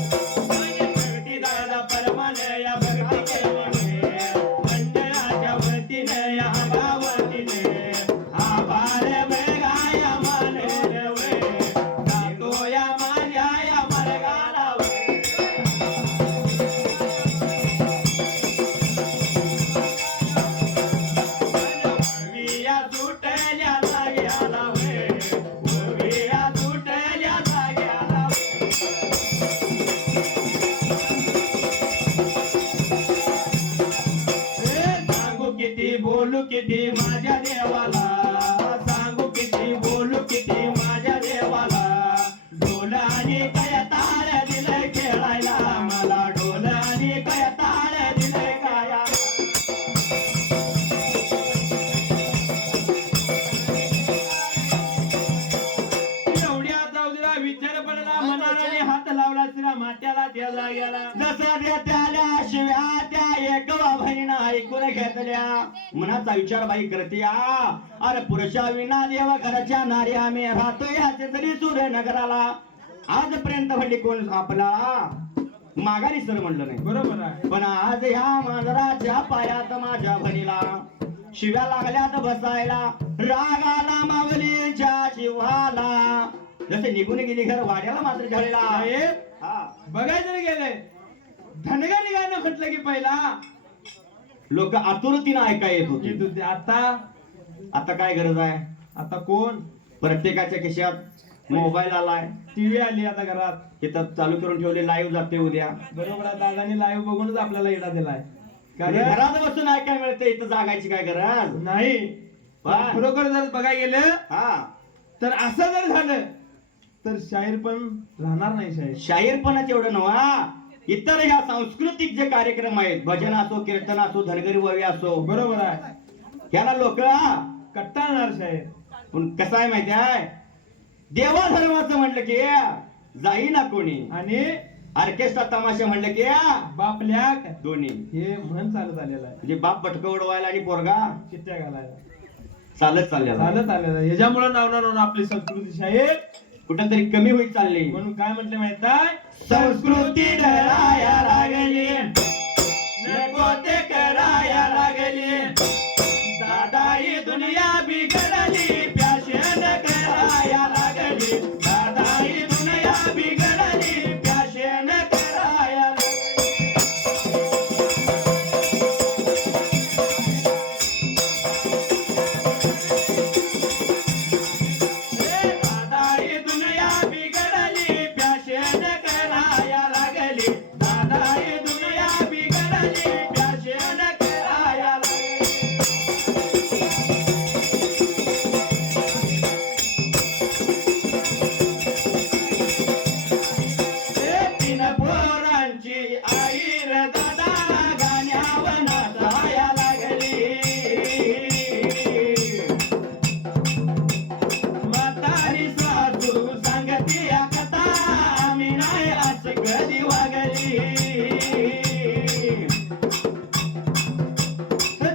भक्ती दादा परमाने या भक्ती केलीने मंडळाच्या वतीने या गावतीने आभार वेगाया मानले वय जातो या माझ्या या मार्गाला विया सुटल्या जाग्याला वय विया सुटल्या जाग्याला सांगू किती बोलू किती माझ्या देवाला सांगू किती बोलू किती माझ्या देवाला ढोल आणि काय ताळ दिलंय खेळायला मला ढोल आणि काय ताळ दिलंय गाया एवढ्या जाऊदरा विचार पडला मनाने हात लावला श्री मात्याला त्या जाग्याला जसा त्या त्याला शिव्या त्या एकवा बहिणीनं ऐकून घेतल्या मनाचा विचार बाई करते अरे पुरुषा विना देव घराच्या नारी आम्ही राहतो याचे तरी सूर्यनगराला आजपर्यंत म्हणली कोण आपला माघारी सर म्हणलं नाही बरोबर आहे पण आज ह्या मांजराच्या पायात माझ्या बहिणीला शिव्या लागल्यात बसायला रागाला माऊलीच्या शिवाला जसे निघून गेली घर वाड्याला मात्र झालेला आहे बघाय जरी गेले धनगर गाणं म्हटलं की पहिला लोक आतुरतीनं ऐकाय येत होते येत होते. आता काय गरज आहे आता कोण प्रत्येकाच्या खिशात मोबाईल आलाय टीव्ही आली आता घरात इथं चालू करून ठेवले लाईव्ह जाते उद्या बरोबर आहे. दादाने लाईव्ह बघूनच आपल्याला इडा दिलाय म्हणजे कारण घरात बसून ऐकाय मिळते इथं जागायची काय गरज नाही पण खरोखर जर बघायला गेलं हा तर असं जर झालं तर शाहीर पण राहणार नाही शाहीर शाहीरपणाच एवढं नव्हा इतर ह्या सांस्कृतिक जे कार्यक्रम आहेत भजन असो कीर्तन असो धनगरी ववी असो बरोबर आहे. याला लोक कट्टाळणार शाहीर पण कसं आहे माहिती आहे देवा धर्माचं म्हणलं की जाई ना कोणी आणि ऑर्केस्ट्रा तमाशा म्हणलं की बापल्या दोन्ही हे म्हण चालत आलेलं आहे. म्हणजे बाप भटकं उडवायला आणि पोरगा चिट्ट्या घालायला चालत चाललेला चालत आलेलं आहे. ह्याच्यामुळे नाव आपली संस्कृती शाहीर कुठंतरी कमी होईल चालली म्हणून काय म्हटले माहित आहे संस्कृती ढळाया लागली नको ते कराया लागली दादा ही दुनिया बिघडली फॅशन कराया लागली दादा ही दुनिया बिघडली फॅशन कराया दादा ही दुनिया बिघडली फॅशन कराया लागली दादा ही दुनिया बिघडली फॅशन कराया लागली तीन पोरांची आई रे दादा गाण्यावर नाचाया लागली म्हातारी सासू सांगती कथा आम्ही नाही अशी कधी वागली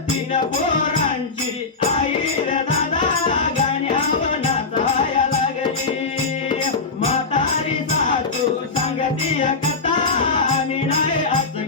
तीन पोरांची आई रे दादा गाण्यावर नाचाया लागली म्हातारी सासू सांगती कथा आम्ही नाही असं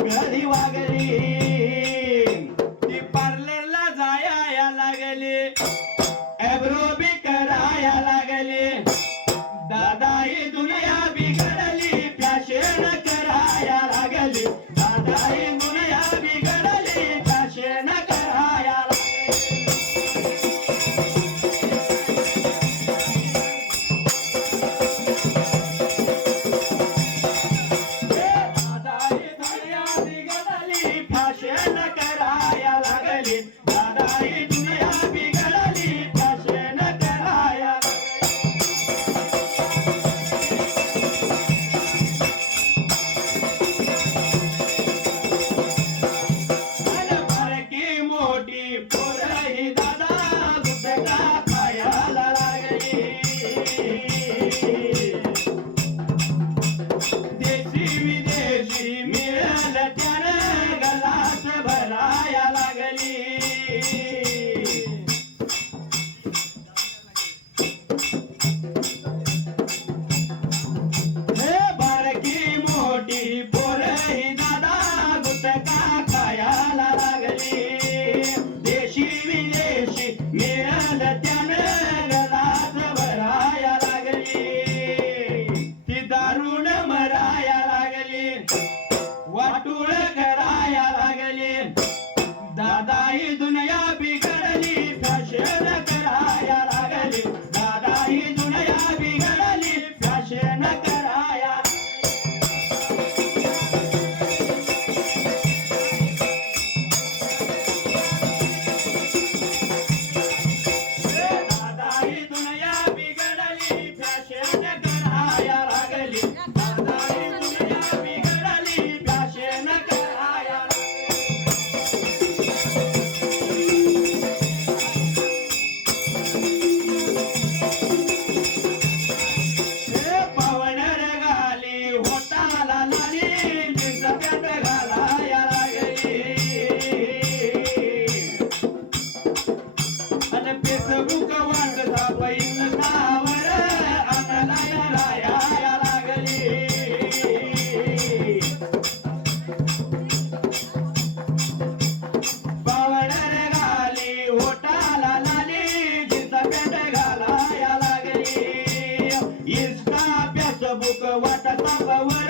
सुख वाट सांगवर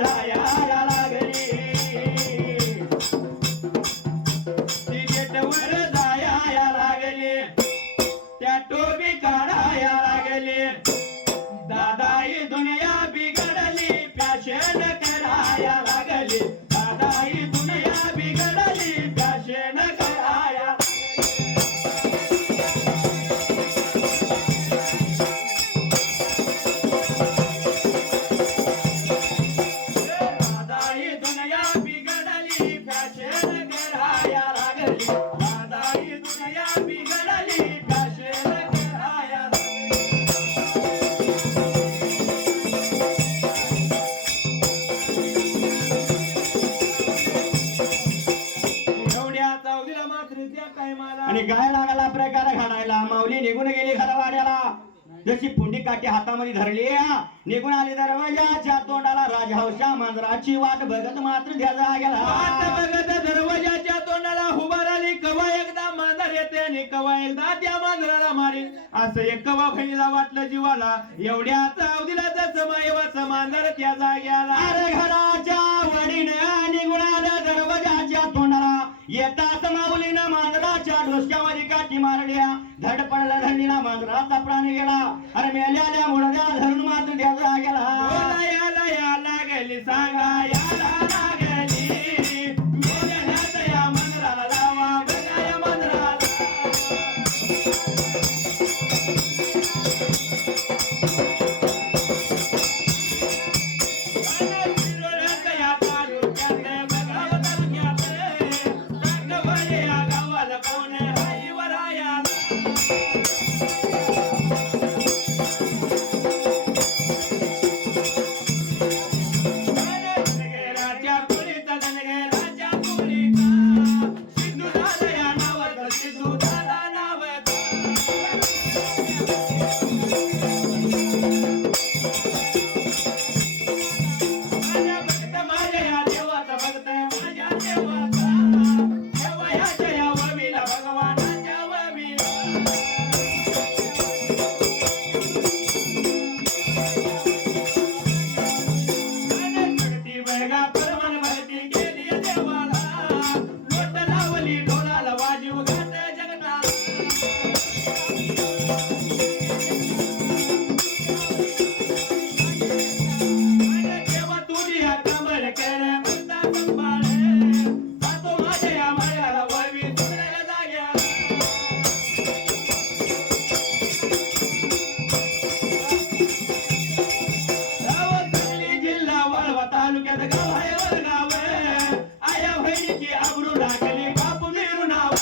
राया लागली ती गेटवर जाया लागली त्या टोपी काढाया लागली दादा ही दुनिया बिघडली फॅशन कराया लागली दादा ही दुनिया बिघडली फॅशन कराया दादा ही दुनिया बिघडली फॅशन कराया लागली दादा ही दुनिया बिघडली फॅशन कराया एवढ्या चौधीला मात्र त्या टायमाला आणि काय लागला प्रकार घडायला माऊली निघून गेली खरवाड्याला जशी पुंडी काठी हातामध्ये धरली निघून आली दरवाजाच्या तोंडाला राजहंसा मांजराची वाट बघत मात्र त्याचा वाट गेला बघत दरवाजाच्या तोंडाला उभा राहिली कवा एकदा मांजर येते आणि कवा एकदा त्या मांजराला मारेल असं एक कवा बहिणीला वाटलं जीवाला एवढ्या अवधीला जसं मायवाचं मांजर त्या जाग्याला अरे घराच्या वडीनं निघून आलं दरवाजाच्या तोंडाला येताच माऊलीनं मांजराच्या डोसक्यावर काठी मारल्या धड पडला धरणीला मांजराचा प्राण गेला अरे मेल्याल्या मुळद्या धरून मात्र त्याचा गेला याला याला गेली सांगा याला लागली मेल्यात या मांजराला लावा बघा या मांजराला तालुक्यात गाव आहे वरगाव आया बहिणीची आबरू लागली बापू मेरू नाव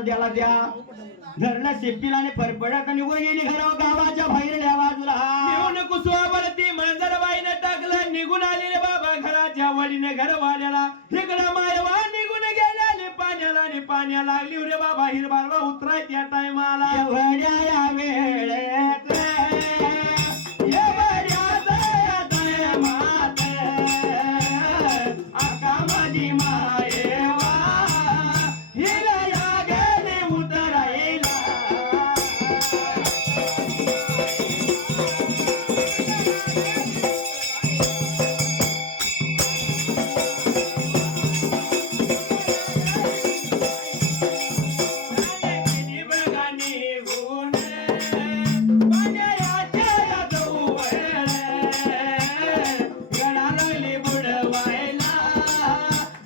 द्याला द्या धरला शेपटीला आणि फरफडत निघून गेली घराव गावाच्या बाहेरल्या बाजूला निघून कुसवावरती मांजरबाईने टाकलं निघून आलेले बाबा घराच्या वडीने घर वाड्याला इकडं मायवा निघून गेल्याने पाण्याला आणि पाण्या लागली रे बाबा हिरबारवा उतराय त्या टायमाला एवढ्या वेळेत आका माझी मायवा हिला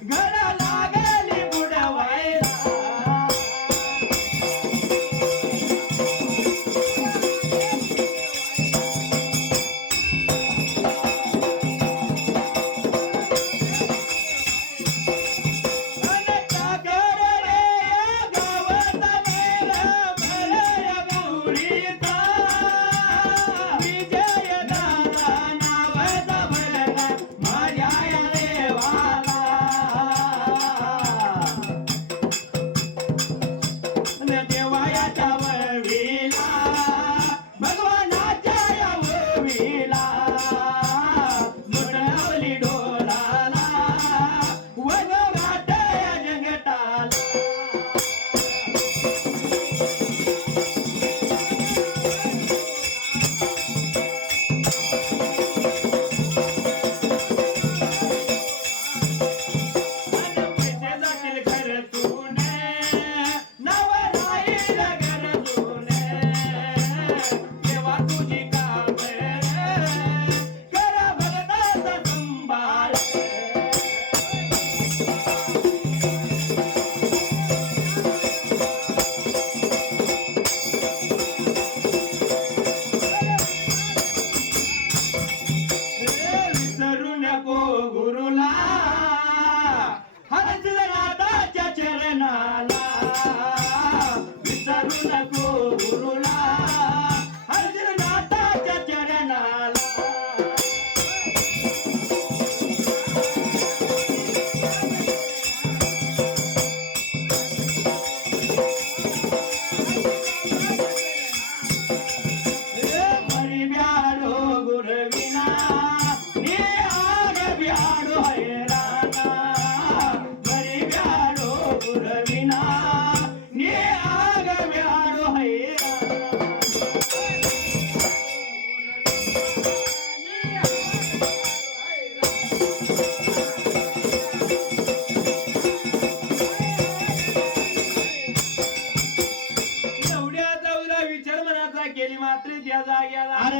घर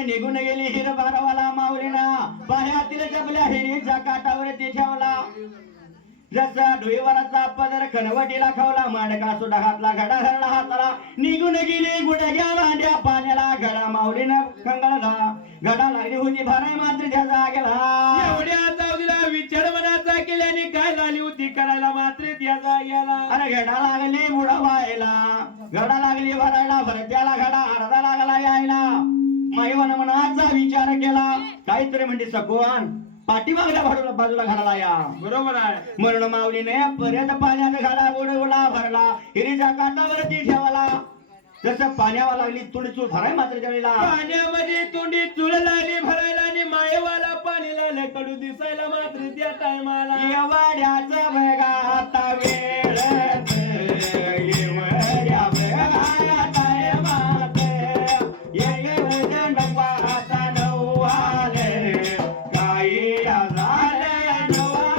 निघून गेली हिर बारावाला माऊलीना पायातील जपल्या हिरीच्या काठावर ती ठेवला जसा डोईवराचा पदर खनवटीला खावला मांडका सुद्धा घातला घडा धरला हाताला निघून गेली गुडघ्या वांड्या पाण्याला घडा माऊलीनं कंगळला घडा लागली होती भराय मात्र त्याचा गेला एवढ्या जाऊदीला विचार मनाचा केल्याने काय झाली होती करायला मात्र त्याचा गेला अरे घडा लागली बुडा व्हायला घडा लागली भरायला भरत्याला घडा अर्धा लागला यायला माईवान मनाचा विचार केला काहीतरी म्हणजे सकोन पाठीमागल्या बाजूला घडाला या बरोबर आहे म्हणून माऊलीने परत पाण्यात घडा बुडवला भरला हिरीच्या काठावरती ठेवला जसं पाण्यावर लागली तुडी चूळ भराय मात्र त्यावेळेला पाण्यामध्ये तोंडी चुळ लागली भरायला आणि मायेवाला पाणी लागले कडू दिसायला मात्र त्या टायमाला येवाड्याचा बघा आता वेळ येवड्या बघा टायमात ये नवा आता नवाले काही झाले नवाले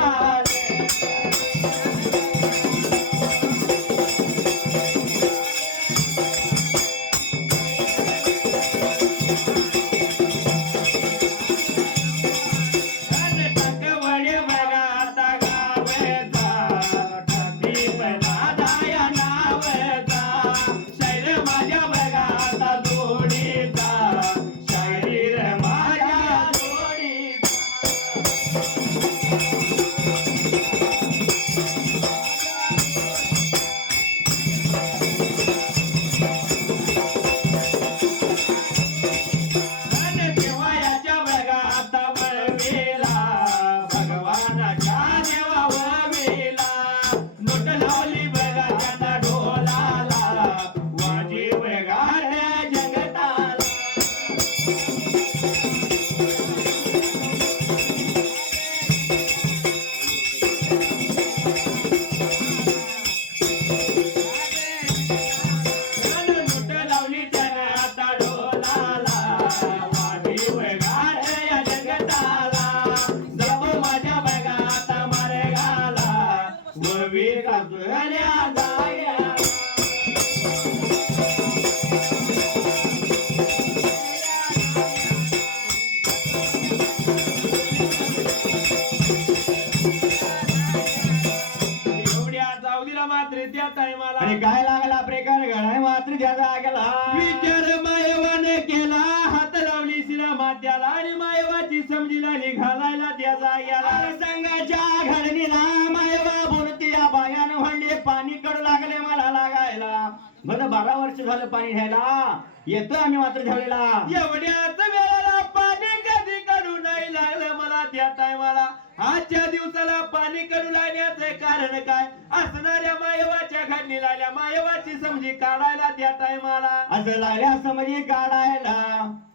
आणि काय लागला प्रकार घडाय मात्र त्याचा गेला विचार मायवाने केला हात लावली शिला मात्याला आणि मायवाची समजीला घालायला त्याचा गेला संघाच्या घडणीला मायवा बोलती या बायानं म्हणले पाणी कडू लागले मला लागायला बरं 12 वर्ष झालं पाणी घ्यायला येतो आम्ही मात्र ठेवलेला एवढ्याच वेळेला पाणी कधी कडू नाही लागलं मला त्या टायमाला आजच्या दिवसाला पाणी कडू लागण्याचे कारण काय असणाऱ्या मायवाच्या घडणी लागल्या मायवाची समजी काढायला त्या टायमाला असं लागल्या समजी काढायला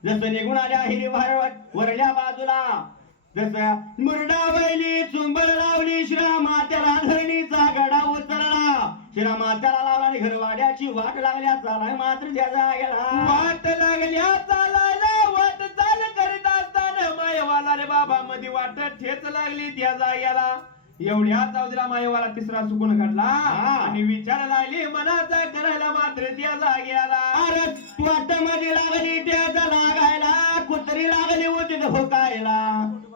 जसं निघून आल्या हिरी वरल्या बाजूला जसं मुरडा बैली चुंबळ लावली श्रीमात्याला धरणीचा गडा उतरला श्रीमात्याला लावला आणि घरवाड्याची वाट लागल्या चालाय मात्र त्याचा गेला वाट लागल्या चालायला वाट चाल करीत असताना मायवाला रे बाबा मध्ये वाट ठेच लागली त्या जाग्याला एवढ्या जाऊदीला मायवाला तिसरा चुकून काढला आणि विचार लागली मनाचा करायला मात्र त्या जाग्याला अरे वाट मध्ये लागली त्याचा लागायला कुत्री लागली होती धोकायला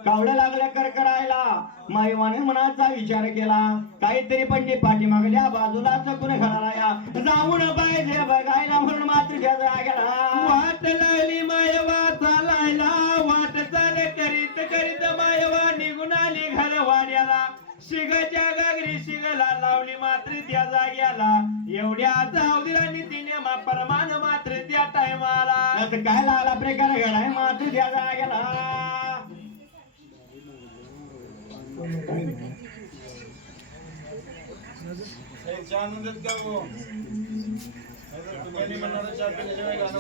कावडं लागलं करकरायला माईवाने मनाचा विचार केला काहीतरी पडली पाठीमागल्या बाजूला चकून घराला जाऊन पाहिजे बघायला म्हणून मात्र त्याचा गेला वाट लागली मायवा चालायला वाट चाल करीत करीत मायवा निघून आली घरवाड्याला शिगाच्या गागरी शिगला लावली मात्र त्या जाग्याला एवढ्या जाऊदीला नीतीने प्रमाण मात्र त्या टायमाला असं काय लागला प्रकार घडाय मात्र त्या जाग्याला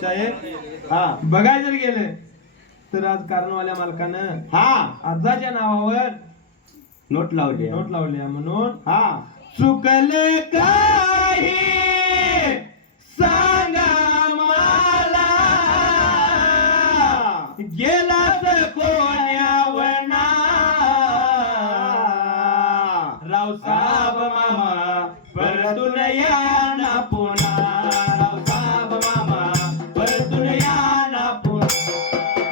साहेब बघाय जर गेले तर आज कारणवाल्या मालकानं आजाच्या नावावर नोट लावली म्हणून चुकले काही सांगा मला गेलाच कोण्यावना रावसाहेब मामा परतून या ना पुन्हा रावसाहेब मामा परतून या ना पुन्हा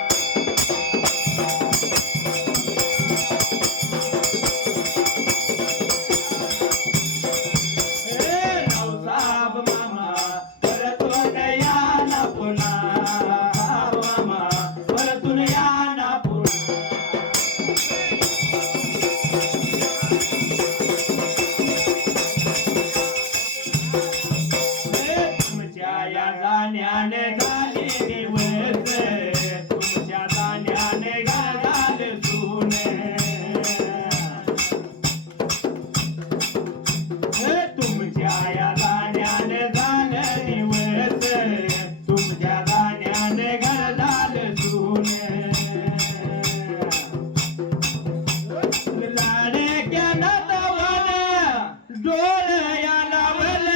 डोळ्या लावल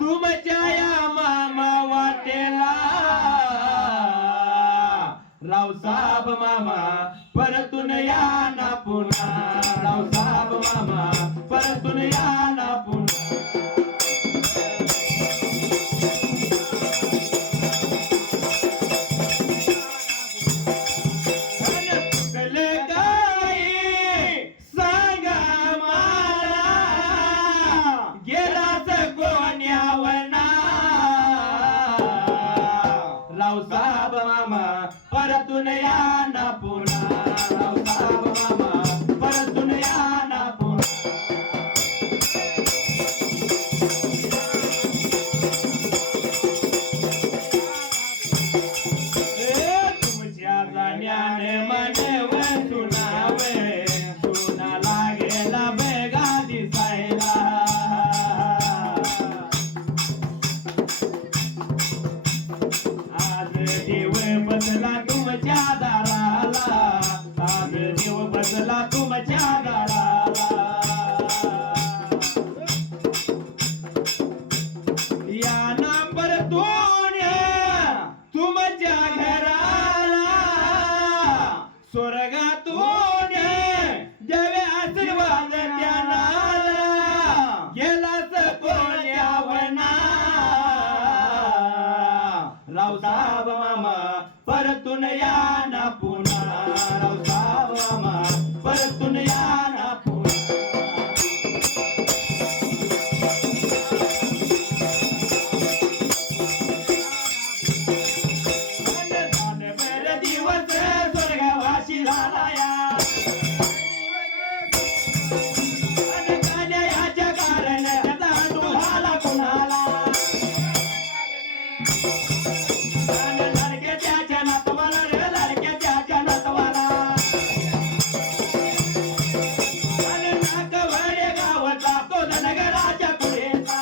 तुमच्या या मामा वाटेला रावसाहेब मामा परतून या ना पुन्हा रावसाहेब मामा परतून या ना पुन्हा रावसाहेब मामा परतून या ना पुन्हा रावसाहेब मामा परतून या ना पुन्हा तुमच्या जाण्याने मनव सुनावे सुना लागेला बेगा दिसायला आज देव बसला तुमच्या दाराला आज देव बसला तुमच्या दाराला या ना परतून तुमच्या घराला स्वर्गातून देवे आशीर्वाद त्यानाला गेलाच कोण्या वना रावसाहेब मामा परतून या ना पुन्हा रावसाहेब मामा परतून या ना पुन्हा बर दिवस स्वर्गवासी झाला या याच्या कारण त्याचा तुहाला कुणाला लाडक्या त्याच्या नातवाला रे लाडक्या त्याच्या नातवाला आणि नाकवाडे गावाचा तो धनगराच्या पुढेचा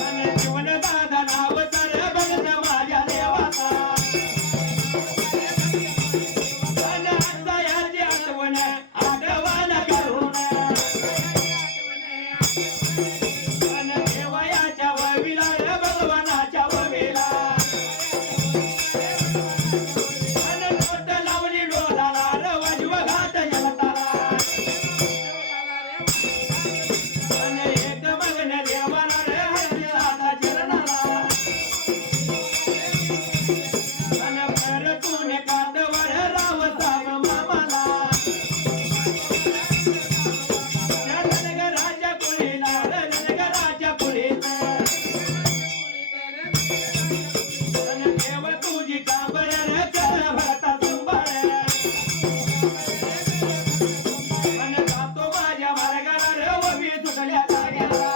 आणि जीवन दादा नाव तर भगत माझ्या देवाचा आणि आजचा याची आठवण आठवण करून आणि देवयाच्या वविला रे भगवानाच्या वविला आणि लोट लावली डोलाला रे वाजव घाट जगताला आणि एक मगन देवाला रे हरिराजा चरणाला आणि परतून कांदवर रावसाहेब मामाला रणगराच्या कुळीला रणगराच्या कुळीला आणि देव तुझी कांबर रे कर भरता तुंबाड आणि जातो माझ्या मार्गाला रे ववी सुटल्या जाग्याला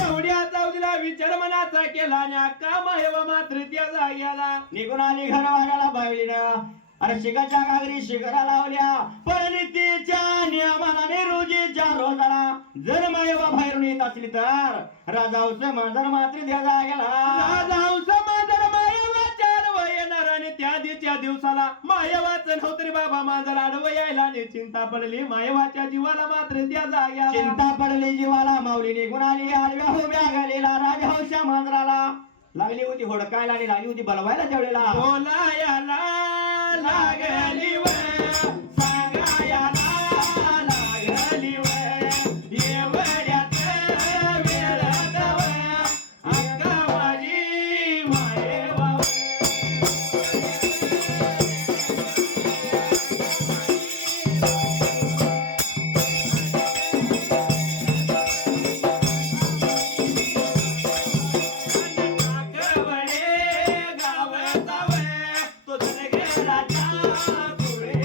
एवढ्या चौधीला विचार मनाचा केला आणि अक्का माहेवा मात्र त्या जाग्याला निघून आली घरवाड्याला बावीनं अरे शिकाच्या घागरी शिखरा लावल्या परिणितीच्या नियमाने रोजीच्या रोजाला जर मायवा बाहेरून येत असली तर राजाऊस मांजर मात्र द्या जागेला राजाऊस मांजर मायवाच्या आडवं येणार आणि त्या दिवसाला मायवाचं नव्हतं रे बाबा मांजर आडवं यायला आणि चिंता पडली मायवाच्या जीवाला मात्र त्या जाग्याला चिंता पडली जीवाला माऊली निघून आली आडव्या उभ्या घालीला राजहंशा मांजराला लागली होती होडकायला आणि लागली होती बलवायला जेवढेला बोलायला लागली व सांगायला लागली व एवढ्यात वेळात व अक्का माझी मायवा गाव जावे तो धनगराच्या पुढे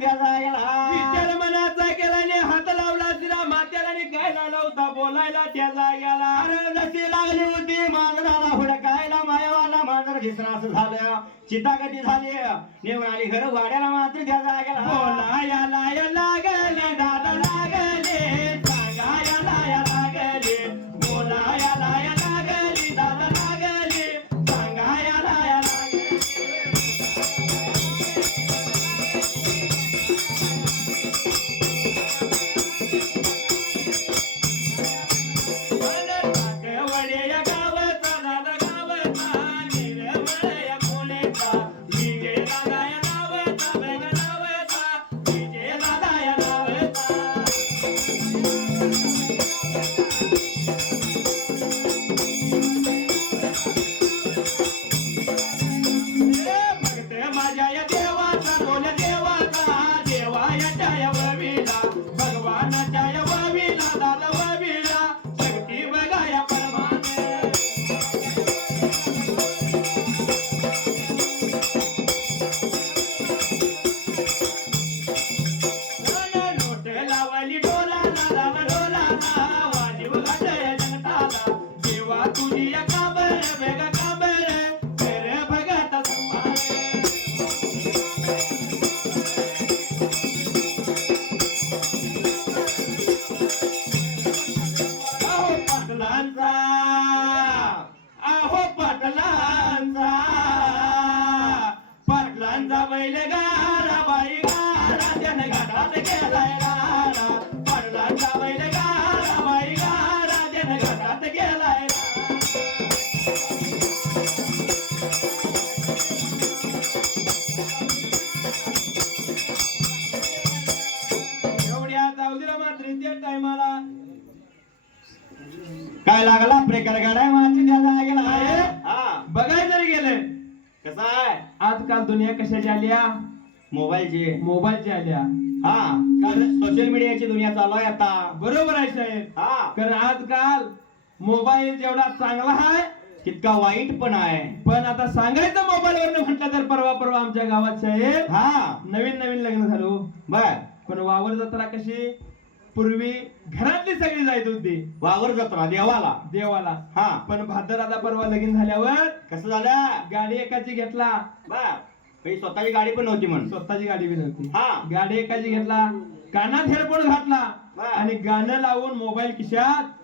द्यायचा गेला विचार मनाचा केल्याने हात लावला तिला मात्याला आणि गायला लावता बोलायला त्याचा गेला. अरे जशी लागली होती मांजराला हुडकायला मायवाला मांजर दिसणार असं झालं चिता कधी झाली निघून आली घर वाड्याला मात्र द्यायचा गेला बोलायला या लागले दादा लागले सांगायला या लागले बोलायला या लागले दादा लागले सांगायला या लागले. वड्या गावचा दादा गावचा निरवळ्या कोलेचा विजय दादा या नावचा वेग नावचा विजय दादा या नावचा. भक्त माझ्या या देवाचा बोल देवाचा देवाच्या या वविला भगवानाच्या या वविला दादा वविला शक्ती बघा या परमाने. नोट लावली डोलाना दादा डोलाना वाजीव घाटया जगताला देवा तुझी या काबर वेगा काबर तेरे भगत संभाळे. अहो पाटलांचा अहो पाटलांचा पाटलांचा बैल गाडा बाई गाडा त्याने घाटात गेलाय गाडा पाटलांचा बैल गाडा बाई गाडा त्याने घाटात गेलाय एवढ्या जाऊदीला मात्र त्या टायमाला काय लागला प्रेकर गाड्या मात्र द्यायचा गेला हा बघाय जरी गेले कसा आहे आजकाल दुनिया कशाची आल्या मोबाईलची मोबाईलची आल्या. हा कारण सोशल मीडियाची दुनिया चालू आहे आता बरोबर आहे साहेब. हा कारण आजकाल मोबाईल जेवढा चांगला आहे तितका वाईट पण आहे पण आता सांगायचं मोबाईल वरनं म्हटलं तर परवा आमच्या गावात साहेब हा नवीन लग्न झालो बर पण वावर जत्रा कशी पूर्वी घरातली सगळी जायत होती वावर जत्रा देवाला देवाला. हा पण भादर आता परवा लगीन झाल्यावर कसं झालं गाडी एकाची घेतला बर काही स्वतःची गाडी पण नव्हती म्हणून स्वतःची गाडी बी नव्हती हा गाडी एकाची घेतला कानात हेडफोन घातला बर. आणि गाणं लावून मोबाईल खिशात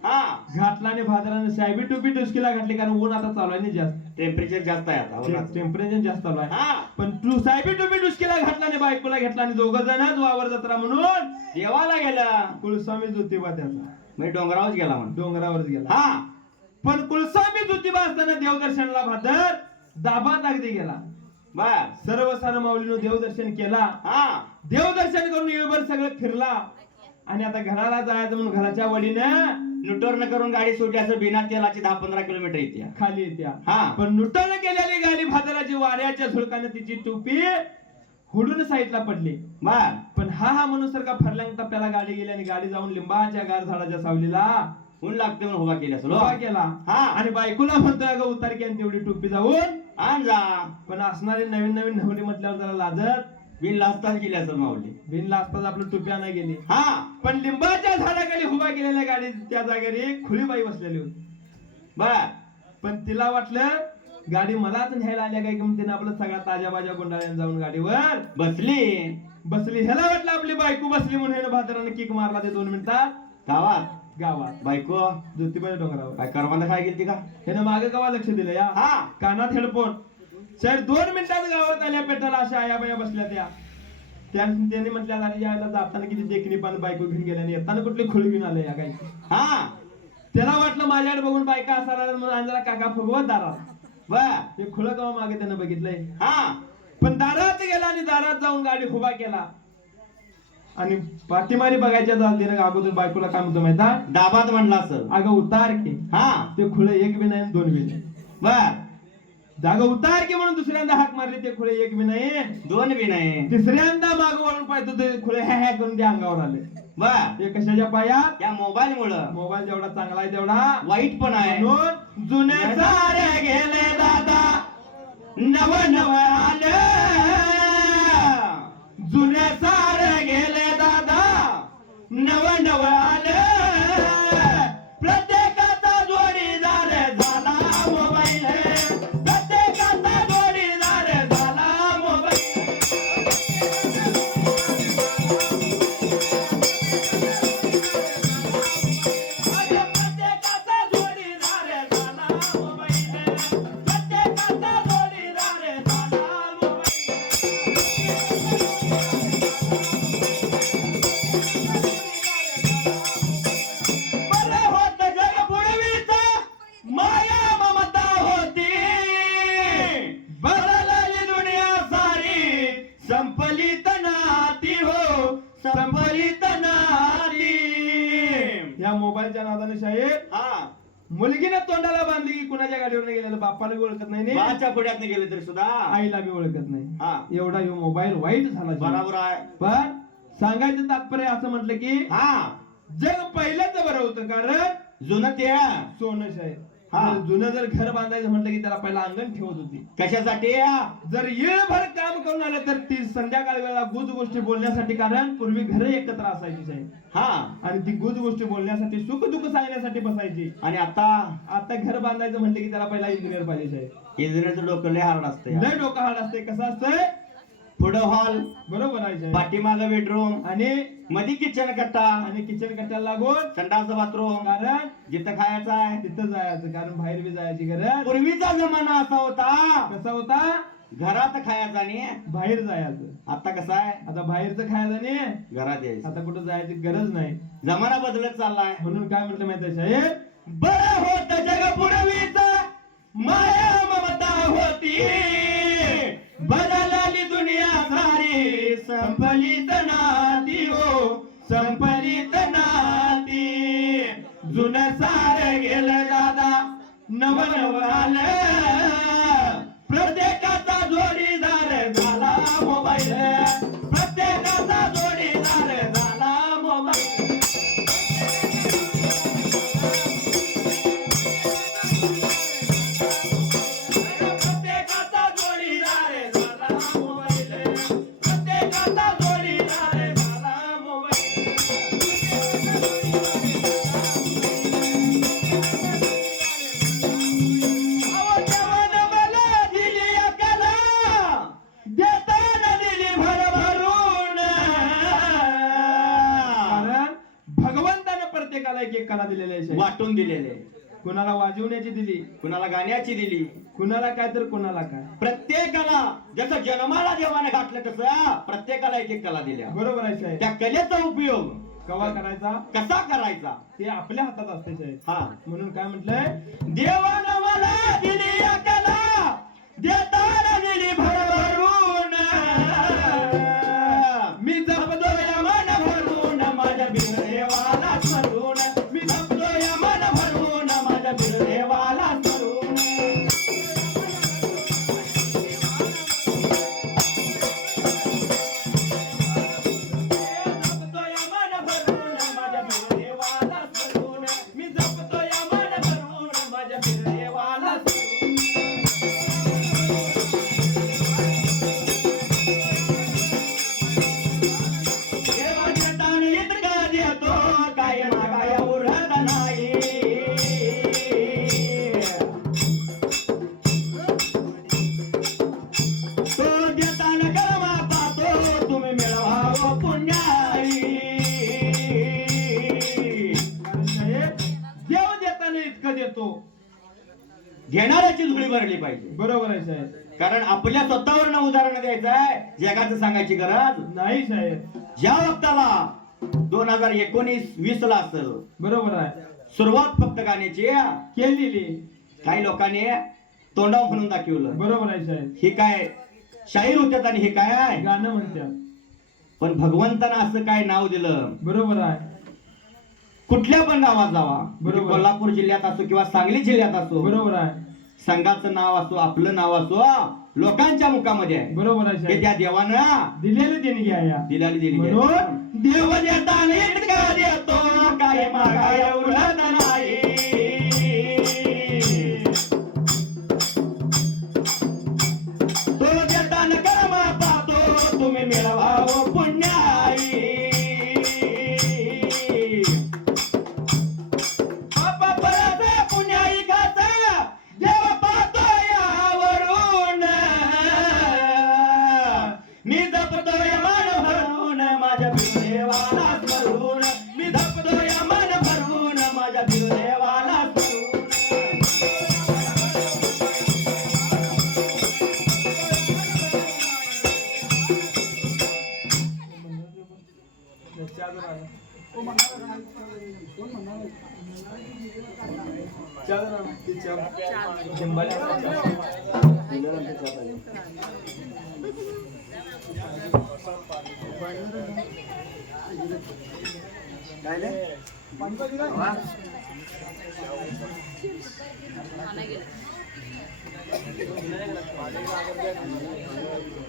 हा घातला आणि भादराने साहेबी टोपी डुसकीला घातली कारण ऊन आता चालू आहे ना जास्त टेम्परेचर जास्त आहे आता उन्हाचं. टेम्परेचर जास्त चालू आहे. हा पण तू साहेबी टोपी डुसकीला घातला आणि बायकोला घेतला आणि दोघं जणच वावर जत्रा म्हणून देवाला गेला कुलस्वामी ज्योतिबा त्याचा म्हणजे डोंगरावच गेला म्हणून डोंगरावरच गेला. हा पण कुलस्वामी ज्योतिबा असताना देवदर्शनाला भादर दाबात अगदी गेला. बर सर्व सार माऊलीनं देवदर्शन केला. हा देवदर्शन करून येळभर सगळं फिरला आणि आता घराला जायचं म्हणून घराच्या वडीनं नुटोरनं करून गाडी सुटली असं बिना तेलाची 10-15 किलोमीटर येते खाली येत्या. हा पण नुटानं केलेली गाडी भादराची वाऱ्याच्या झुळकाने तिची टोपी हुडून साईडला पडली. बर पण हा म्हणून सारखा फरल्यान टप्प्याला गाडी गेली आणि गाडी जाऊन लिंबाच्या गार झाडाच्या सावलीला ऊन लागते म्हणून उभा केली असं उभा केला. हा आणि बायकोला म्हणतोय अगं उतार की आणि तेवढी टोपी जाऊन आण जा पण असणारी नवीन नवरी म्हटल्यावर जरा लाजत बिन लाजताच गेली असं माऊली बिनला असताच आपलं टोपी आणाय गेली. हा पण लिंबाच्या झाडाखाली उभा केलेल्या गाडी त्या जागेवर खुळीबाई बसलेली होती. बर पण तिला वाटलं गाडी मलाच न्यायला आल्या काय की म्हणून तिने आपलं सगळ्या ताज्या बाज्या गुंडाळ्यान जाऊन गाडीवर बसली ह्याला वाटलं आपली बायको बसली म्हणून ह्यानं भादरानं किक मारला ते 2 मिनिटात गावात बायको ज्योतिबाच्या डोंगरावर. काय करमाला काय गेली का ह्यानं मागे गावा लक्ष दिलं या हा कानात हेडफोन साहेब 2 मिनिटात गावात आल्या पेटाला अशा आया बाया बसल्या त्याने म्हटल्या अरे यायला जाताना किती देखणी पण बायको घेऊन गेल्या आणि येताना कुठली खुळ घेऊन आलं या काही. हा त्याला वाटलं माझ्याकडे बघून बायका असणार म्हणून आणि जरा काका फुगवत दारात बर ते खुळ गाव मागे त्यानं बघितलंय. हा पण दारात गेला आणि दारात जाऊन गाडी उभा केला आणि पाठीमारी बघायच्या जातीने अगोदर बायकोला काय म्हणतो माहिती आहे? दाबात म्हणला असं अगं उतार की. हा ते खुळे 1 बी नाही 2 बी नाही. बर जागा उतार की म्हणून दुसऱ्यांदा हाक मारली ते खुळे 1 बी नाही 2 बी नाही. तिसऱ्यांदा माग वळून पाहतो ते खुळे हॅ करून त्या अंगावर आले. बर ते कशाच्या पायात त्या मोबाईल मुळे मोबाईल जेवढा चांगला आहे तेवढा वाईट पण आहे. म्हणून जुने सारे गेले दादा नव नव आलं जुने नव नव आलं प्रत्येकाचा जोडीदार झाला मोबाईल प्रत्येकाचा जोडीदार झाला मोबाईल प्रत्येकाचा जोडीदार झाला मोबाईल प्रत्येकाचा जोडीदार झाला बरं होत जग पूर्वीचा माया ममता होती बदलली दुनिया सारी संपलित नाती हो संपलित नाती या मोबाईलच्या नादाने साहेब हा मुलगीने तोंडाला बांधली की कुणाच्या गाडीवर गेलेलं बाप्पाला बी ओळखत नाही बाच्या पुढ्यात गेले तरी सुद्धा आईला बी ओळखत नाही हा एवढा ह्यो मोबाईल वाईट झाला बरोबर आहे पण सांगायचं तात्पर्य असं म्हटलं की हा जग पहिल्याच बरं होतं कारण जुनं ते सोनं शाहीर हा. जुनं जर घर बांधायचं म्हटलं की त्याला पहिला अंगण ठेवत होती कशासाठी जर येळभर काम करून आलं तर ती संध्याकाळी वेळा गुज गोष्टी बोलण्यासाठी कारण पूर्वी घर एकत्र असायची साहेब हा आणि ती गुज गोष्टी बोलण्यासाठी सुख दुःख सांगण्यासाठी बसायची आणि आता आता घर बांधायचं म्हटलं की त्याला पहिला इंजिनियर पाहिजे साहेब इंजिनियरचं डोकं लय हार्ड असतं लय डोकं हाड असते कसं असतंय पुढं हॉल बरोबर आहे साहेब. पाठीमागं बेडरूम आणि मध्ये किचन कट्टा आणि किचन कट्ट्याला लागून संडासचं बाथरूम कारण जिथं खायचं आहे तिथं जायचं कारण बाहेर बी जायची गरज पूर्वीचा जमाना असा होता कसा होता घरात खायचं आणि बाहेर जायचं आता कसं आहे आता बाहेरचं खायचं आणि घरात यायचं आता कुठं जायची गरज नाही जमाना बदलत चाललाय म्हणून काय म्हटलं माहिती साहेब बरं होत जग पूर्वीचा माया ममता होती बदलली दुनिया सारी संपलित नाती हो संपलित नाती जुनं सार गेलं दादा नव नव आलं प्रत्येकाचा जोडीदार झाला मोबाईल प्रत्येकाचा जोडीदार झाला मोबाईल प्रत्येकाचा जोडीदार झाला मोबाईल प्रत्येकाचा जोडीदार झाला मोबाईल अहो देवानं मला दिली अकला देताना दिली भरभरून कारण भगवंतानं प्रत्येकाला एक एक कला दिलेली आहे साहेब. वाटून दिलेले कुणाला वाजवण्याची दिली कुणाला गाण्याची दिली कुणाला काय तर कुणाला काय प्रत्येकाला जसं जन्माला देवाने घातलं तसं प्रत्येकाला एक एक कला दिल्या बरोबर आहे साहेब. त्या कलेचा उपयोग कवा करायचा कसा करायचा ते आपल्या हातात असते साहेब. हा म्हणून काय म्हटलंय देवानं मला दिली या कला देताना दिली भरभरून मी जपतो या मन भरून माझ्या बिरदेवाला स्मरून मी जपतो या मन भरून माझ्या बिरदेवाला स्मरून जपतो या मन भरून माझ्या बिरदेवाला स्मरून मी जपतो या मन भरून माझ्या बिरदेवाला स्मरून देवाचे दान इतका देतो काय मागाया उरत नाही तो देताना कर्मा पाहतो तुम्ही मिळवावं पुण्याई कारण साहेब देव देताना इतकं देतो घेणाऱ्याची झुळी भरली पाहिजे बरोबर आहे साहेब. कारण आपल्या स्वतःवरनं उदाहरण द्यायचं आहे जगाचं सांगायची गरज नाही साहेब ज्या वक्ताला 2019-20 ला असेल बरोबर आहे सुरुवात फक्त गाण्याची केलेली काही लोकांनी तोंडावर म्हणून दाखवलं बरोबर आहे साहेब. हे काय शाहीर होत्यात आणि हे काय आहे गाणं म्हणतात पण भगवंतानं असं काय नाव दिलं बरोबर आहे कुठल्या पण गावात जावा बरोबर. कोल्हापूर जिल्ह्यात असो किंवा सांगली जिल्ह्यात असो बरोबर आहे संघाचं नाव असो आपलं नाव असो लोकांच्या मुखामध्ये आहे बरोबर आहे हे साहेब. त्या देवानं दिलेली देणगी आहे या. दिलाली दिली म्हणून देव देताना इतका देतो काय मागाया उरत नाही तो देताना कर्मा पाहतो तुम्ही मिळवावं पुण्याई चल ना ती चल काय रे खाना गेला